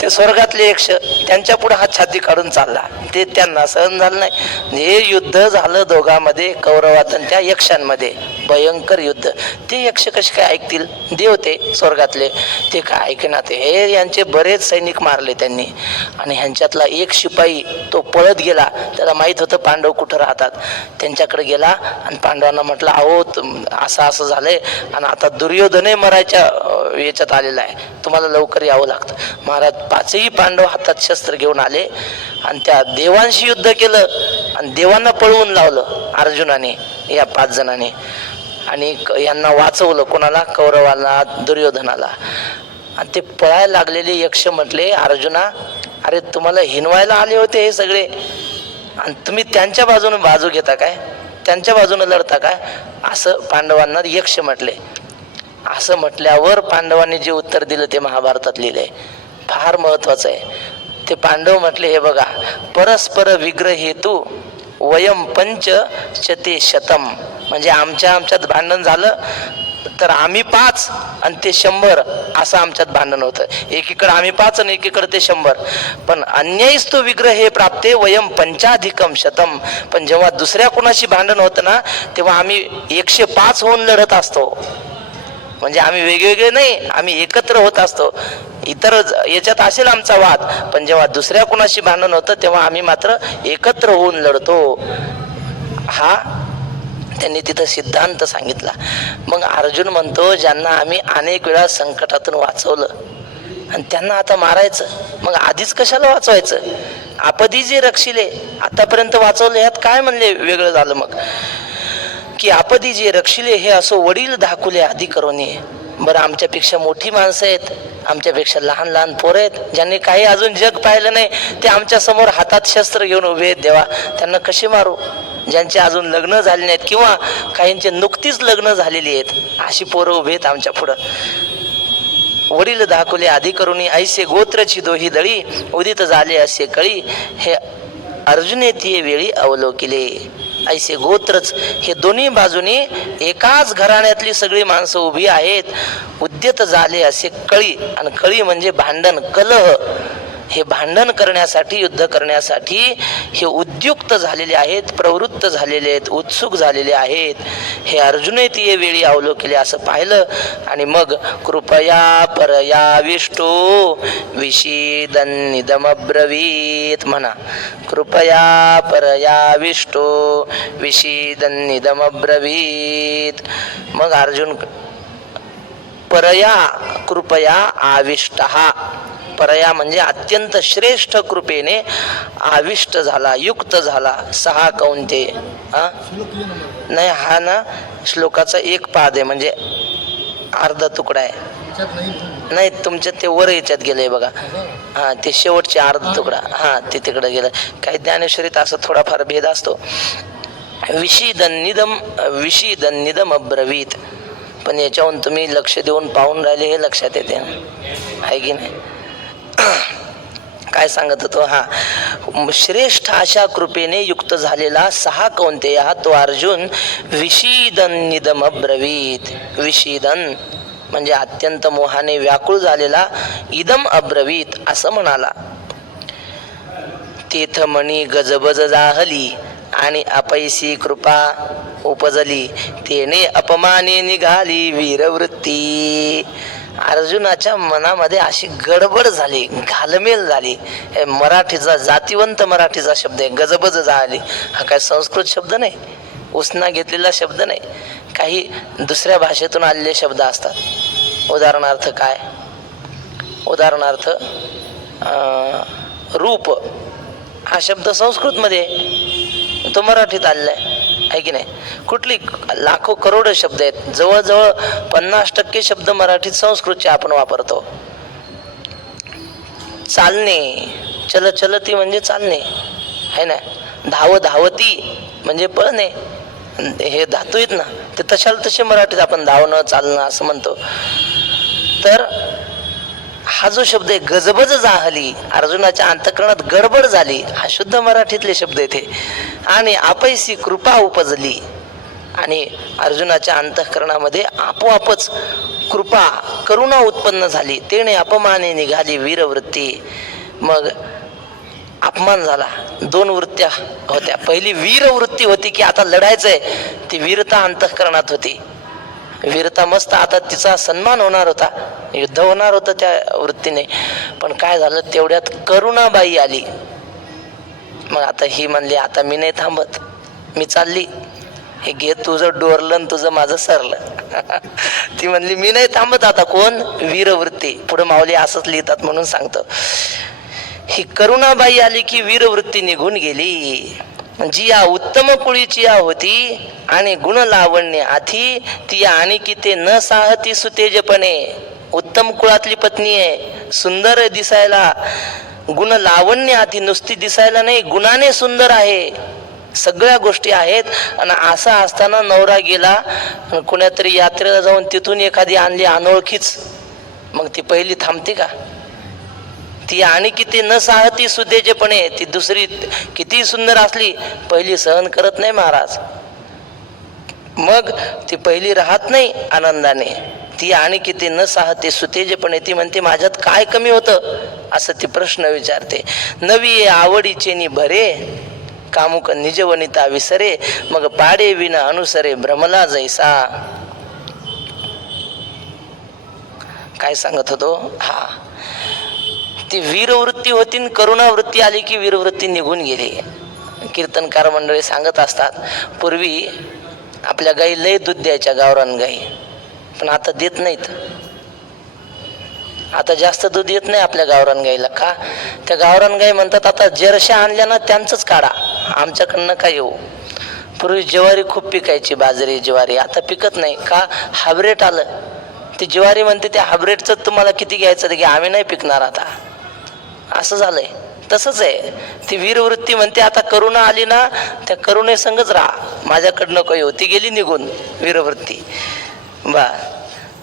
ते स्वर्गातले यक्ष त्यांच्या पुढे हा छाती काढून चालला. ते त्यांना सहन झालं नाही. हे युद्ध झालं दोघांमध्ये, कौरवात आणि त्या यक्षांमध्ये, भयंकर युद्ध. ते यक्ष कसे काय ऐकतील, देव ते स्वर्गातले ते काय ऐकणार. ते हे यांचे बरेच सैनिक मारले त्यांनी. आणि ह्यांच्यातला एक शिपाई तो पळत गेला. त्याला माहित होतं पांडव कुठं राहतात. त्यांच्याकडे गेला आणि पांडवांना म्हटलं अहो असं असं झालंय आणि आता दुर्योधनही मरायच्या याच्यात आलेला आहे, तुम्हाला लवकर यावं लागतं. महाराज पाचही पांडव हातात शस्त्र घेऊन आले आणि त्या देवांशी युद्ध केलं आणि देवांना पळवून लावलं अर्जुनाने, या 5 जणांनी. आणि यांना वाचवलं. कोणाला, कौरवाला, दुर्योधनाला. आणि ते पळायला लागलेले यक्ष म्हटले अर्जुना अरे तुम्हाला हिनवायला आले होते हे सगळे आणि तुम्ही त्यांच्या बाजूने बाजू घेता काय, त्यांच्या बाजूने लढता काय, असं पांडवांना यक्ष म्हटले. असं म्हटल्यावर पांडवांनी जे उत्तर दिलं ते महाभारतात लिहिलंय, फार महत्वाचं आहे. ते पांडव म्हटले हे बघा, परस्पर विग्रह हेतू वयम पंच चते शतम, म्हणजे आमच्यात भांडण झालं तर आम्ही 5 आणि ते 100 असं आमच्यात भांडण होतं. एकीकडे आम्ही 5 आणि एकीकडे ते 100. पण अन्यायस्तु विग्रह हे प्राप्ते वयम पंचाधिकम शतम, पण जेव्हा दुसऱ्या कोणाशी भांडण होतं ना तेव्हा आम्ही 105 होऊन लढत असतो. म्हणजे आम्ही वेगवेगळे नाही, आम्ही एकत्र होत असतो. इतर याच्यात असेल आमचा वाद, पण जेव्हा दुसऱ्या कोणाशी भांडण होतं तेव्हा आम्ही मात्र एकत्र होऊन लढतो. हा त्यांनी तिथं सिद्धांत सांगितला. मग अर्जुन म्हणतो ज्यांना आम्ही अनेक वेळा संकटातून वाचवलं आणि त्यांना आता मारायचं, मग आधीच कशाला वाचवायचं. आपदी जे रक्षिले आतापर्यंत वाचवले ह्यात काय म्हणले वेगळं झालं मग की आपदी जे रक्षिले हे असो वडील दाखवले आधी करून. बरं आमच्यापेक्षा मोठी माणसं आहेत, आमच्यापेक्षा लहान लहान पोरं आहेत, ज्यांनी काही अजून जग पाहिलं नाही, ते आमच्या समोर हातात शस्त्र घेऊन उभे आहेत. देवा त्यांना कशी मारू. ज्यांचे अजून लग्न झाले नाहीत किंवा काहींचे नुकतीच लग्न झालेली आहेत, अशी पोरं उभे आहेत आमच्या पुढं. वडील दाखवले आधी करुणी ऐसे गोत्रची दोही दळी उदित झाले असे कळी, हे अर्जुने ती वेळी अवलोकिले. ऐसे गोत्रच, हे दोन्ही बाजूनी एकाच घराण्यातली सगळी माणसं उभी आहेत. उद्यत झाले असे कळी, आणि कळी म्हणजे भांडण, कलह. हे भांडण करण्यासाठी, युद्ध करण्यासाठी हे उद्युक्त झालेले आहेत, प्रवृत्त झालेले आहेत, उत्सुक झालेले आहेत. हे अर्जुने ती वेळी अवलोकिले असं पाहिलं. आणि मग कृपया परया विष्टो विषीदन्निदमब्रवीत म्हणा. कृपया परया विष्टो विषीदन्निदमब्रवीत. मग अर्जुन परया कृपया आविष्टहा, परया म्हणजे अत्यंत श्रेष्ठ कृपेने आविष्ट झाला, युक्त झाला. 6 कौंते नाही, हा ना श्लोकाचा 1 पाद आहे, म्हणजे अर्धा तुकडा आहे. नाही तुमच्या ते वर याच्यात गेलंय बघा, हा ते शेवटचे अर्धा तुकडा, हा ते तिकडे गेलं. काही ज्ञानेश्वरीत असं थोडाफार भेद असतो. विषीदन्निदम अब्रवीत, पण याच्याहून तुम्ही लक्ष देऊन पाहून राहिले हे लक्षात येते आहे की नाही. काय सांगत होतो, हा श्रेष्ठ अशा कृपेने युक्त झालेला 6 कौंतेय तो अर्जुन विषीदन्निदम अब्रवीत. विषीदन म्हणजे अत्यंत मोहाने व्याकुळ झालेला इदम अब्रवीत असं म्हणाला. तीर्थमणी गजबज जाहली आणि अपैसी कृपा उपजली, तेने अपमाने निघाली वीरवृत्ती. अर्जुनाच्या मनामध्ये अशी गडबड झाली, घालमेल झाली. हे मराठीचा जातिवंत मराठीचा शब्द आहे, गजबज जाहली. हा काय संस्कृत शब्द नाही, उसना घेतलेला शब्द नाही, काही दुसऱ्या भाषेतून आलेले शब्द असतात. उदाहरणार्थ काय? उदाहरणार्थ रूप हा शब्द संस्कृतमध्ये, तो मराठीत आलेला आहे की नाही? कुठली लाखो करोड शब्द आहेत, जवळजवळ 50% शब्द मराठीत संस्कृतचे आपण वापरतो. चालणे, चल चलती म्हणजे चालणे आहे ना. धाव धावती म्हणजे पळणे, हे धातू आहेत ना, ते तशाला तसे मराठीत आपण धावणं चालणं असं म्हणतो. तर हा जो शब्द आहे गजबज जाहली, अर्जुनाच्या अंतःकरणात गडबड झाली, हा शुद्ध मराठीतले शब्द येते. आणि आपैसी कृपा उपजली, आणि अर्जुनाच्या अंतःकरणामध्ये आपोआपच कृपा करुणा उत्पन्न झाली. तेने अपमाने निघाली वीरवृत्ती. मग अपमान झाला. दोन वृत्त्या होत्या. पहिली वीरवृत्ती होती की आता लढायचंय, ती वीरता अंतःकरणात होती. वीरता मस्त, आता तिचा सन्मान होणार होता, युद्ध होणार होतं त्या वृत्तीने. पण काय झालं, तेवढ्यात करुणाबाई आली. मग आता ही म्हणली आता मी नाही थांबत, मी चालली, हे घे तुझं डोरलं तुझं माझं सरलं. ती म्हणली मी नाही थांबत आता. कोण? वीरवृत्ती. पुढे माऊली असंच लिहितात म्हणून सांगतो. ही करुणाबाई आली की वीरवृत्ती निघून गेली. जी या उत्तम कुळीची या होती आणि गुण लावण्य आथी, ती आणि की ते न साहती सुतेजपणे. उत्तम कुळातली पत्नी आहे, सुंदर दिसायला, गुण लावण्य आथी, नुसती दिसायला नाही, गुणाने सुंदर आहे, सगळ्या गोष्टी आहेत. आणि असं असताना नवरा गेला, कुण्यातरी यात्रेला जाऊन तिथून एखादी आणली अनोळखीच, मग ती पहिली थांबते का? ती आणि किती न साहती सुतेजेपणे, ती दुसरी किती सुंदर असली पहिली सहन करत नाही महाराज. मग ती पहिली राहत नाही आनंदाने. ती आणि किती न साहते सुतेजेपणे, ती म्हणते माझ्यात काय कमी होतं असं ती प्रश्न विचारते. नवी आवडीचे नि भरे, कामुक निज वनिता विसरे, मग पाडे विन अनुसरे भ्रमला जैसा. काय सांगत होतो? हा, ती वीरवृत्ती होती, करुणावृत्ती आली की वीरवृत्ती निघून गेली. कीर्तनकार मंडळी सांगत असतात, पूर्वी आपल्या गाई लय दूध द्यायच्या, गावरान गाई, पण आता देत नाहीत. आता जास्त दूध येत नाही आपल्या गावरान गाईला. का? त्या गावरान गाई म्हणतात आता जर्शा आणल्या ना त्यांचंच काढा, आमच्याकडनं काय येऊ. पूर्वी ज्वारी खूप पिकायची, बाजरी ज्वारी, आता पिकत नाही. का? हायब्रेड आलं. ती ज्वारी म्हणते त्या हायब्रेडचं तुम्हाला किती घ्यायचं ते, की आम्ही नाही पिकणार आता, असं झालंय. तसंच आहे, ती वीरवृत्ती म्हणते आता करुणा आली ना, त्या करुणे संगच राहा, माझ्याकडनं काही होती, गेली निघून वीरवृत्ती. बा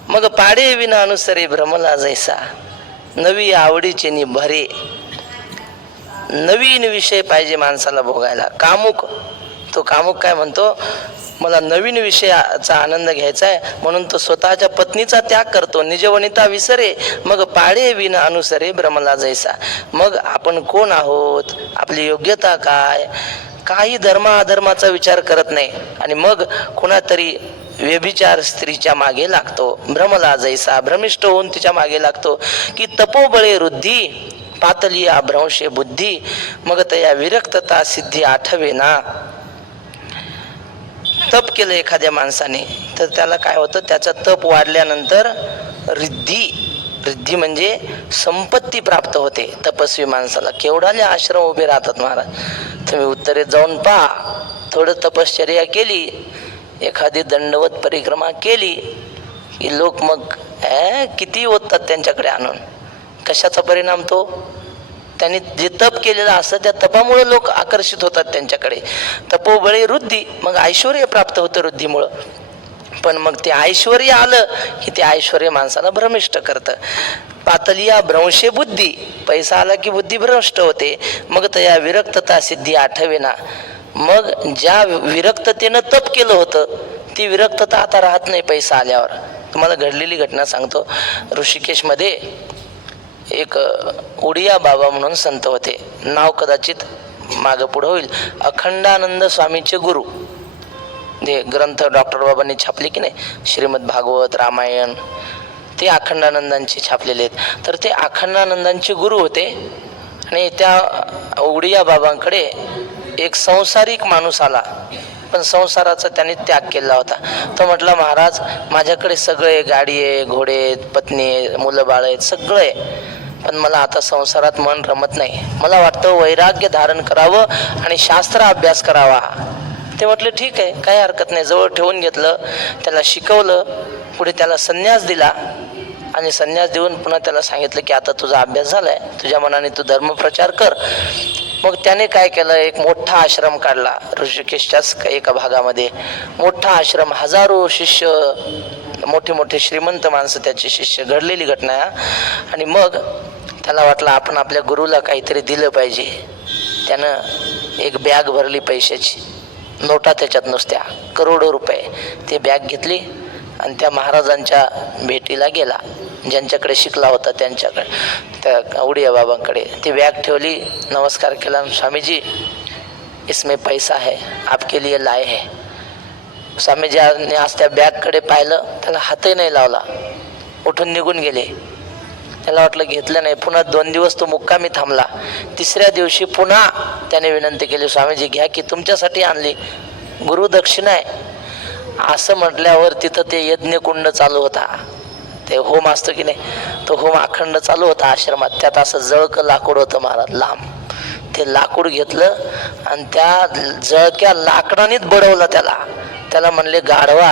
मग पाडे विना अनुसरे भ्रमला जैसा, नवी आवडीचे नि भरे. नवीन विषय पाहिजे माणसाला भोगायला. कामुक, तो कामुक काय म्हणतो, मला नवीन विषयाचा आनंद घ्यायचा आहे, म्हणून तो स्वतःच्या पत्नीचा त्याग करतो. निजवनिता विसरे, मग पाडे विना अनुसरे भ्रमला जैसा. मग आपण कोण आहोत, आपली योग्यता काय, काही धर्मा अधर्माचा विचार करत नाही, आणि मग कोणातरी व्यभिचार स्त्रीच्या मागे लागतो. भ्रमला जैसा, भ्रमिष्ठ होऊन तिच्या मागे लागतो. की तपोबळे वृद्धी, पातलिया भ्रंशे बुद्धी, मग तया विरक्तता सिद्धी आठवे ना. तप केलं एखाद्या माणसाने तर त्याला काय होतं, त्याचं तप वाढल्यानंतर रिद्धी, रिद्धी म्हणजे संपत्ती प्राप्त होते तपस्वी माणसाला. केवढाले आश्रम उभे राहतात महाराज, तुम्ही उत्तरेत जाऊन पहा. थोडं तपश्चर्या केली, एखादी दंडवत परिक्रमा केली की लोक मग किती ओततात त्यांच्याकडे आणून. कशाचा परिणाम तो, त्यांनी जे तप केलेलं असतं त्या तपामुळे लोक आकर्षित होतात त्यांच्याकडे. तपोबळे वृद्धी, मग ऐश्वर प्राप्त होतं वृद्धीमुळं. पण मग ते ऐश्वर आलं की ते ऐश्वर माणसाला भ्रमिष्ट करतं. पातलिया भ्रंशे बुद्धी, पैसा आला की बुद्धी भ्रष्ट होते. मग त्या विरक्तता सिद्धी आठवेना, मग ज्या विरक्ततेनं तप केलं होतं ती विरक्तता आता राहत नाही पैसा आल्यावर. तुम्हाला घडलेली घटना सांगतो. ऋषिकेशमध्ये एक उडिया बाबा म्हणून संत होते. नाव कदाचित मागं पुढं होईल. अखंडानंद स्वामीचे गुरु. ते ग्रंथ डॉक्टर बाबांनी छापले की नाही, श्रीमद भागवत, रामायण, ते अखंडानंदांचे छापलेले आहेत. तर ते अखंडानंदांचे गुरु होते. आणि त्या उडिया बाबांकडे एक संसारिक माणूस आला, पण संसाराचा त्याने त्याग केला होता. तो म्हटला, महाराज माझ्याकडे सगळे, गाडी आहे, घोडे आहेत, पत्नी आहे, मुलं बाळ आहेत, सगळं आहे, पण मला आता संसारात मन रमत नाही. मला वाटतं वैराग्य धारण करावं आणि शास्त्र अभ्यास करावा. ते म्हटले ठीक आहे, काही हरकत नाही. जवळ ठेवून घेतलं, त्याला शिकवलं, पुढे त्याला संन्यास दिला. आणि संन्यास देऊन पुन्हा त्याला सांगितलं की आता तुझा अभ्यास झालाय, तुझ्या मनाने तू धर्मप्रचार कर. मग त्याने काय केलं, एक मोठा आश्रम काढला ऋषिकेशच्याच एका भागामध्ये. मोठा आश्रम, हजारो शिष्य, मोठे मोठे श्रीमंत माणसं त्याचे शिष्य. घडलेली घटना आहे. आणि मग त्याला वाटलं आपण आपल्या गुरुला काहीतरी दिलं पाहिजे. त्यानं एक बॅग भरली पैशाची, नोटा त्याच्यात नुसत्या करोडो रुपये. ती बॅग घेतली आणि त्या महाराजांच्या भेटीला गेला, ज्यांच्याकडे शिकला होता त्यांच्याकडे, त्या उडिया बाबांकडे. ती बॅग ठेवली, नमस्कार केला. स्वामीजी इसमें पैसा है, आपके लिए लाए है. स्वामीजीने आज त्या बॅगकडे पाहिलं, त्याला हातही नाही लावला, उठून निघून गेले. त्याला वाटलं घेतलं नाही. पुन्हा 2 दिवस तो मुक्कामी थांबला. 3ऱ्या दिवशी पुन्हा त्याने विनंती केली, स्वामीजी घ्या की, तुमच्यासाठी आणली, गुरुदक्षिणा आहे. असं म्हटल्यावर तिथं ते यज्ञकुंड चालू होता, ते होम असतो की नाही, तो होम अखंड चालू होता आश्रमात. त्यात असं जळकं लाकूड होतं महाराज, लांब. ते लाकूड घेतलं आणि त्या जळक्या लाकडानेच बडवलं त्याला. त्याला म्हणले, गाढवा,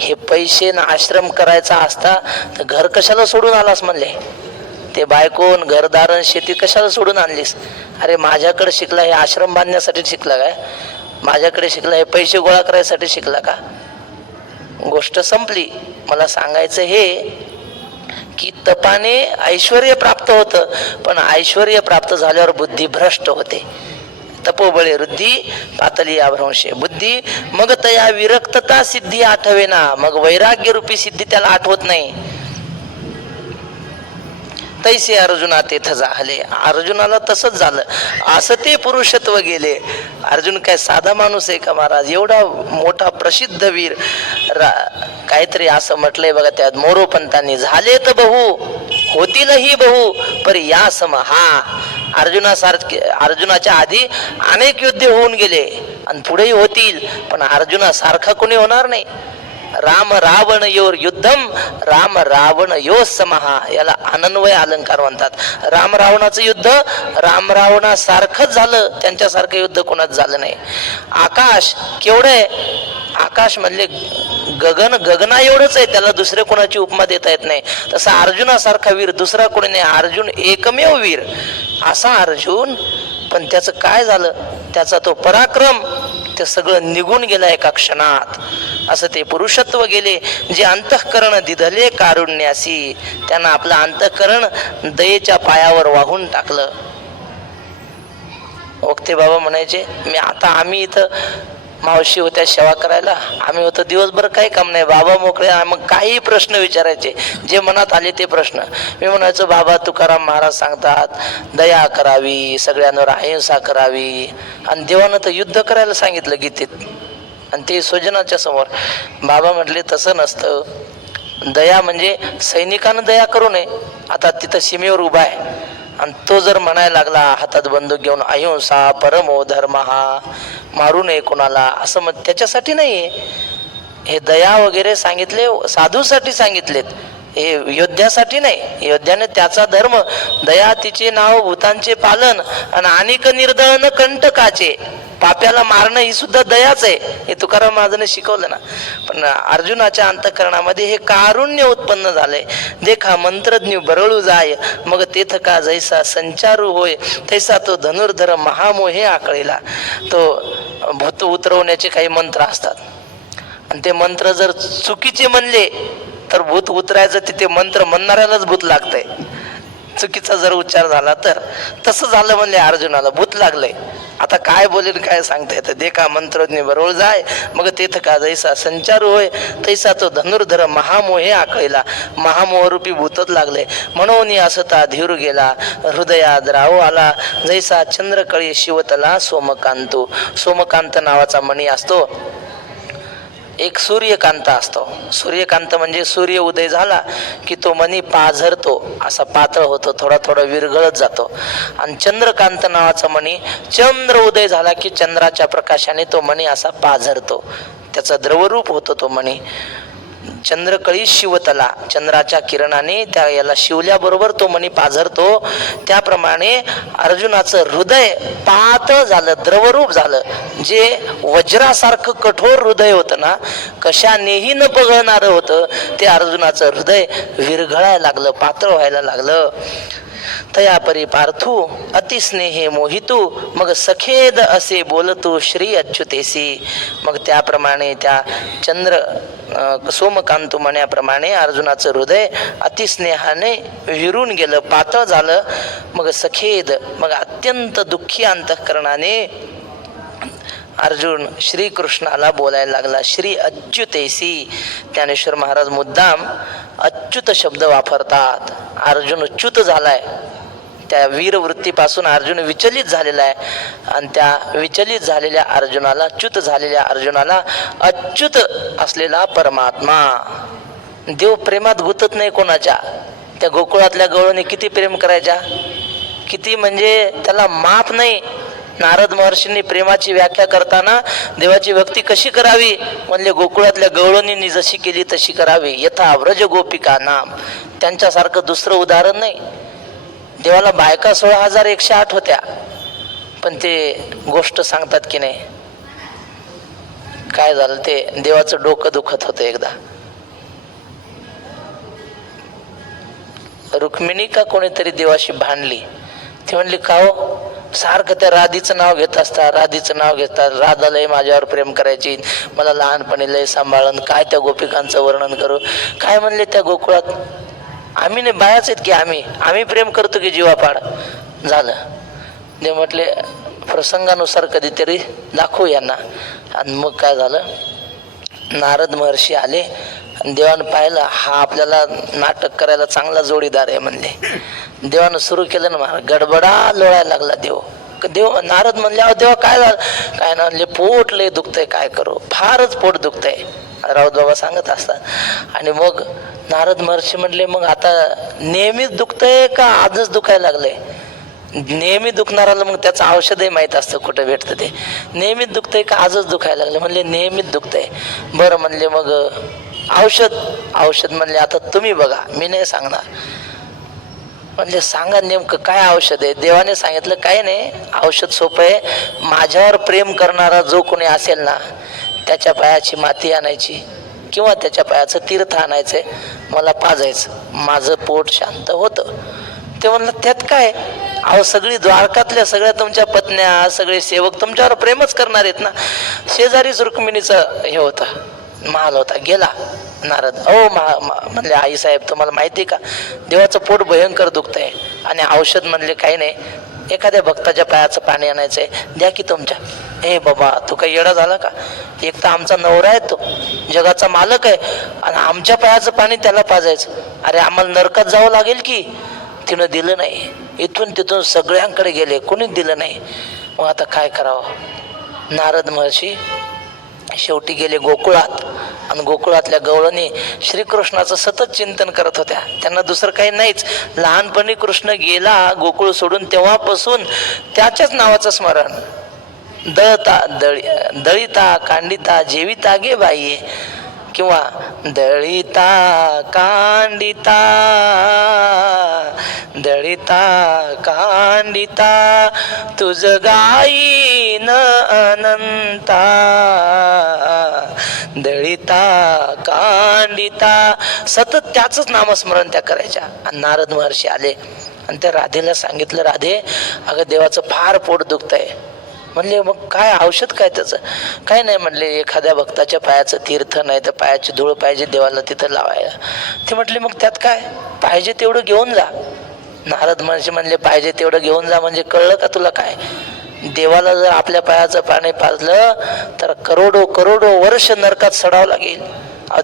हे पैसे ना आश्रम करायचा असता तर घर कशाला सोडून आलास म्हणले. ते बायकोन, घरदारण, शेती कशाला सोडून आणलीस. अरे माझ्याकडे शिकला, हे आश्रम बांधण्यासाठी शिकला काय? माझ्याकडे शिकला, हे पैसे गोळा करायसाठी शिकला का? गोष्ट संपली. मला सांगायचं हे की तपाने ऐश्वर्य प्राप्त होतं, पण ऐश्वर्य प्राप्त झाल्यावर बुद्धी भ्रष्ट होते. तपोबळे वृद्धी पातली अभ्रंशे बुद्धी, मग तया विरक्तता सिद्धी आठवे ना. मग वैराग्य रूपी सिद्धी त्याला आठवत नाही. तैसे अर्जुना तेथ झाले. अर्जुनाला तसंच झालं. असं ते पुरुषत्व गेले. अर्जुन काय साधा माणूस आहे का महाराज? एवढा मोठा प्रसिद्ध वीर. काहीतरी असं म्हटलंय बघा त्यात मोरोपंतांनी, झाले तर बहु होतीलही बहु परी या सम. हा अर्जुनासारखे, अर्जुनाच्या आधी अनेक युद्ध होऊन गेले आणि पुढेही होतील, पण अर्जुनासारखा कोणी होणार नाही. राम रावण योर युद्धम, राम रावण यो समहा. याला अनन्वय अलंकार म्हणतात. राम रावणाचं युद्ध राम रावणासारखंच झालं, त्यांच्यासारखं युद्ध कोणाच झालं नाही. आकाश केवढं आहे, आकाश म्हणले गगन, गगना एवढंच आहे, त्याला दुसरे कोणाची उपमा देता येत नाही. तसा अर्जुनासारखा वीर दुसरा कोणी नाही. अर्जुन एकमेव वीर असा अर्जुन. पण त्याचं काय झालं, त्याचा तो पराक्रम ते सगळं निघून गेलं एका क्षणात. असं ते पुरुषत्व गेले जे अंतःकरण दिधले कारुण्यासी. त्यांना आपलं अंतःकरण दयेच्या पायावर वाहून टाकलं. ओक्ते बाबा म्हणायचे, आम्ही इथं मावशी होत्या सेवा करायला, आम्ही होतो दिवसभर काही काम नाही, बाबा मोकळे. मग काही प्रश्न विचारायचे, जे मनात आले ते प्रश्न. मी म्हणायचो, बाबा तुकाराम महाराज सांगतात दया करावी, सगळ्यांवर अहिंसा करावी, आणि देवानं तर युद्ध करायला सांगितलं गीतेत, आणि ते स्वजनाच्या समोर. बाबा म्हटले तसं नसतं. दया म्हणजे सैनिकानं दया करू नये. आता तिथं सीमेवर उभा आहे आणि तो जर म्हणायला लागला हातात बंदूक घेऊन, अहिंसा परमो धर्म, हा मारू नये कोणाला, असं मग त्याच्यासाठी नाहीये. हे दया वगैरे सांगितले साधूसाठी सांगितलेत, हे योद्ध्यासाठी नाही. योद्ध्याने त्याचा धर्म, दया तिचे नाव भूतांचे पालन, आणि अनेक निर्दळन कंटकाचे. पाप्याला मारणं ही सुद्धा दयाच आहे, हे तुकाराम महाराजांनी शिकवलं ना. पण अर्जुनाच्या अंतःकरणामध्ये हे कारुण्य उत्पन्न झालंय. देखा मंत्रज्ञ बरळू जाय, मग तेथ का जैसा संचारू होय, तैसा तो धनुर्धर महामोहे आकळीला. तो भूत उतरवण्याचे काही मंत्र असतात, आणि ते मंत्र जर चुकीचे म्हणले तर भूत उतरायचं, तिथे मंत्र म्हणणाऱ्यालाच भूत लागतंय. चुकीचा जर उच्चार झाला तर. तसं झालं म्हणले अर्जुनाला, भूत लागलंय. आता काय बोलेल काय सांगता येतं. दे का मंत्रज्ञ बरोळ जाय, मग तेथ का जैसा संचार होय, तैसा तो धनुर्धर महामोहे आकळीला. महामोहरूपी भूतच लागले, म्हणून असता धीर गेला, हृदयात राव आला, जैसा चंद्रकळी शिवतला सोमकांतो. सोमकांत नावाचा मणी असतो, एक सूर्यकांत असतो. सूर्यकांत म्हणजे सूर्य उदय झाला की तो मणी पाझरतो, असा पातळ होतो, थोडा थोडा विरघळत जातो. आणि चंद्रकांत नावाचा मणी चंद्र उदय झाला की चंद्राच्या प्रकाशाने तो मणी असा पाझरतो, त्याचा द्रवरूप होतो तो मणी. चंद्रकळी शिवतला, चंद्राच्या किरणाने त्या याला शिवल्याबरोबर तो मणी पाझरतो. त्याप्रमाणे अर्जुनाचं हृदय पातळ झालं, द्रवरूप झालं. जे वज्रासारखं कठोर हृदय होतं ना, कशानेही न पगळणारं होतं, ते अर्जुनाचं हृदय विरघळायला लागलं, पातळ व्हायला लागलं. तया परी पार्थू अतिस्नेहे मोहितू, मग सखेद असे बोलतो श्री अच्युतेसी. मग त्याप्रमाणे त्या सोमकांतू म्हणण्याप्रमाणे अर्जुनाचं हृदय अतिस्नेहाने विरून गेलं, पातळ झालं. मग सखेद, मग अत्यंत दुःखी अंतःकरणाने अर्जुन श्रीकृष्णाला बोलायला लागला. श्री अच्युतेसी, ज्ञानेश्वर महाराज मुद्दाम अच्युत शब्द वापरतात. अर्जुन च्युत झालाय, त्या वीरवृत्तीपासून अर्जुन विचलित झालेला आहे, आणि त्या विचलित झालेल्या अर्जुनाला, च्युत झालेल्या अर्जुनाला अच्युत असलेला परमात्मा देव प्रेमात गुंतत नाही कोणाच्या. त्या गोकुळातल्या गवळणी किती प्रेम करायच्या, किती म्हणजे त्याला माप नाही. नारद महर्षींनी प्रेमाची व्याख्या करताना देवाची भक्ती कशी करावी म्हणले, गोकुळातल्या गवळणींनी जशी केली तशी करावी. यथा व्रज गोपिका नाम, त्यांच्यासारखं दुसरं उदाहरण नाही. देवाला बायका 16,108 होत्या, पण ते गोष्ट सांगतात की नाही, काय झालं ते देवाचं डोकं दुखत होतं. एकदा रुक्मिणी का कोणीतरी देवाशी भांडली. ती म्हणली, का हो सारखं त्या राधीचं नाव घेत असता, राधीचं नाव घेतात, राधा लय माझ्यावर प्रेम करायची, मला लहानपणी लय सांभाळून, काय त्या गोपिकांचं वर्णन करू. काय म्हणले त्या गोकुळात, आम्ही नाही बायाच आहेत की आम्ही प्रेम करतो की जीवापाड. झालं ते म्हटले प्रसंगानुसार कधीतरी दाखवू यांना. आणि मग काय झालं, नारद महर्षी आले आणि देवानं पाहिलं, हा आपल्याला नाटक करायला चांगला जोडीदार आहे म्हणले. देवानं सुरू केलं ना, गडबडा लोळायला लागला देव. नारद म्हणले, अहो देवा काय झालं, काय ना म्हणले, पोट लय दुखतंय, काय करू, फारच पोट दुखतंय, राऊत बाबा सांगत असतात. आणि मग नारद महर्षी म्हणले, मग आता नेहमीच दुखतंय का आजच दुखायला लागलंय. नेहमी दुखणाराला मग त्याचं औषधही माहीत असतं कुठं भेटतं ते. नेहमीच दुखतंय का आजच दुखायला लागले म्हणले, नेहमीच दुखतंय. बरं म्हणले, मग औषध म्हणले, आता तुम्ही बघा, मी नाही सांगणार. म्हणजे सांगा नेमकं काय औषध आहे. देवाने सांगितलं, काय नाही, औषध सोपं आहे. माझ्यावर प्रेम करणारा जो कोणी असेल ना, त्याच्या पायाची माती आणायची किंवा त्याच्या पायाचं तीर्थ आणायचंय, मला पाजायचं, माझं पोट शांत होतं. ते म्हणलं, त्यात काय, अहो सगळी द्वारकातल्या सगळ्या तुमच्या पत्न्या, सगळे सेवक तुमच्यावर प्रेमच करणार आहेत ना. शेजारीच रुक्मिणीचं हे होतं, महाल होता. गेला नारद, म्हणले, आई साहेब तुम्हाला माहिती का, देवाचं पोट भयंकर दुखतंय. आणि औषध म्हणले, काही नाही, एखाद्या भक्ताच्या पायाचं पाणी आणायचंय, द्या की तुमच्या. हे बाबा तू काही येडा झाला का, एक तर आमचा नवरा आहे, तो जगाचा मालक आहे, आणि आमच्या पायाचं पाणी त्याला पाजायचं, अरे आम्हाला नरकात जावं लागेल की. तिनं दिलं नाही. इथून तिथून सगळ्यांकडे गेले, कोणीच दिलं नाही. मग आता काय करावं. नारद महर्षी शेवटी गेले गोकुळात, आणि गोकुळातल्या गवळणी श्रीकृष्णाचं सतत चिंतन करत होत्या. त्यांना दुसरं काही नाहीच. लहानपणी कृष्ण गेला गोकुळ सोडून, तेव्हापासून त्याच्याच नावाचं स्मरण. दळिता कांडिता जेविता गे बाई, किंवा दळिता कांडिता दळिता कांडिता तुझ गायीन अनंता, दळिता कांडिता, सतत त्याच नामस्मरण त्या करायच्या. आणि नारद महर्षी आले आणि त्या राधेला सांगितलं, राधे अगं देवाचं फार पोट दुखतंय. म्हणले, मग काय औषध काय त्याचं. काय नाही म्हणले, एखाद्या भक्ताच्या पायाचं तीर्थ नाही तर पायाची धूळ पाहिजे देवाला तिथं लावायला. ते म्हटले, मग त्यात काय, पाहिजे तेवढं घेऊन जा. नारद महर्षी म्हणले, पाहिजे तेवढं घेऊन जा म्हणजे कळलं का तुला काय. देवाला जर आपल्या पायाचं पाणी पाजलं तर करोडो करोडो वर्ष नरकात सडावं लागेल.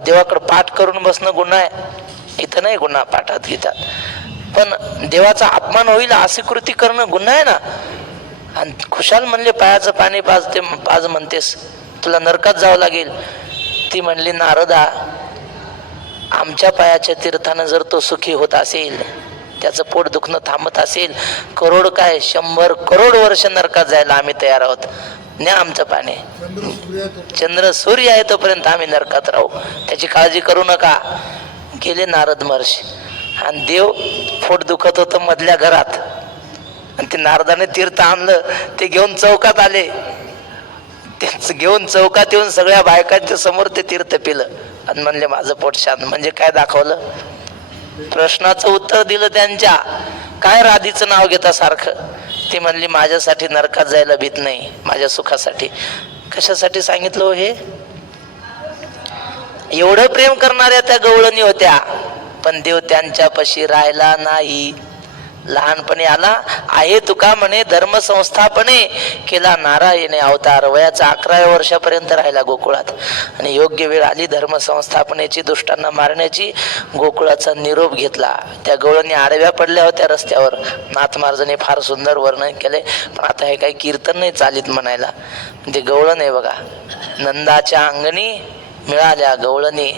देवाकडे पाठ करून बसणं गुन्हा आहे, इथं नाही गुन्हा पाठात गीतात, पण देवाचा अपमान होईल अशी कृती करणं गुन्हा आहे ना. आणि खुशाल म्हणले पायाचं पाणी पाज म्हणतेस, तुला नरकात जावं लागेल. ती म्हणली नारदा, आमच्या पायाच्या तीर्थानं जर तो सुखी होत असेल, त्याचं पोट दुखणं थांबत असेल, करोड काय 100 करोड वर्ष नरकात जायला आम्ही तयार आहोत. न्या आमचं पाणी. चंद्र सूर्य आहे तोपर्यंत आम्ही नरकात राहू, त्याची काळजी करू नका. गेले नारद महर्षी. आणि देव पोट दुखत होतं मधल्या घरात, आणि ते नारदाने तीर्थ आणलं, ते घेऊन चौकात आले. घेऊन चौकात येऊन सगळ्या बायकांच्या समोर ते तीर्थ पिलं आणि म्हणले माझं पोट शांत. म्हणजे काय दाखवलं? प्रश्नाचं उत्तर दिलं त्यांच्या. काय राधीचं नाव घेता सारखं? ती म्हणली माझ्यासाठी नरकात जायला भीत नाही, माझ्या सुखासाठी. कशासाठी सांगितलं हे? एवढं प्रेम करणाऱ्या त्या गवळणी होत्या, पण देव त्यांच्यापाशी राहिला नाही. लहानपणी आला आहे तुका म्हणे धर्म संस्थापने, केला नारायणे अवतार. वयाचा 11व्या वर्षापर्यंत राहिला गोकुळात, आणि योग्य वेळ आली धर्म संस्थापनेची, दुष्टांना मारण्याची. गोकुळाचा निरोप घेतला. त्या गवळणी आडव्या पडल्या होत्या रस्त्यावर. नाथ महाराजांनी फार सुंदर वर्णन केले, पण आता हे काही कीर्तन नाही चालीत म्हणायला. ते गवळण आहे बघा. नंदाच्या अंगणी मिळाल्या गवळणी,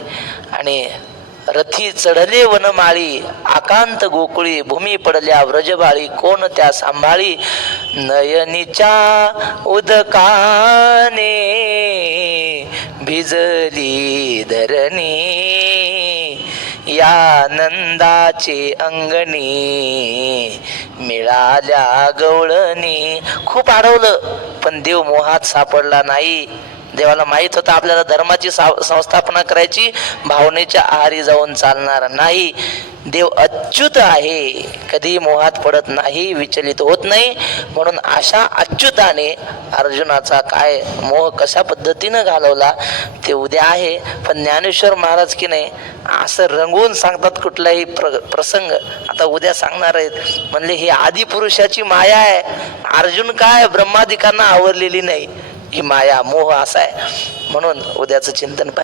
आणि रथी चढले वनमाळी, आकांत गोकुळी, भूमी पडल्या व्रजबाळी, कोण त्या सांभाळी. नयनीच्या उदकाने भिजली धरणी, या नंदाचे अंगणी मिळाल्या गवळणी. खूप अडवलं, पण देव मोहात सापडला नाही. देवाला माहित होतं आपल्याला धर्माची संस्थापना करायची, भावनेच्या आहारी जाऊन चालणार नाही. देव अच्युत आहे, कधी मोहात पडत नाही, विचलित होत नाही. म्हणून अशा अच्युताने अर्जुनाचा काय मोह कशा पद्धतीनं घालवला ते उद्या आहे. पण ज्ञानेश्वर महाराज की नाही असं रंगवून सांगतात कुठलाही प्रसंग. आता उद्या सांगणार आहेत. म्हणले ही आदिपुरुषाची माया आहे. अर्जुन काय ब्रह्मादिकांना आवरलेली नाही, ही माया मोह असा आहे. म्हणून उद्याचं चिंतन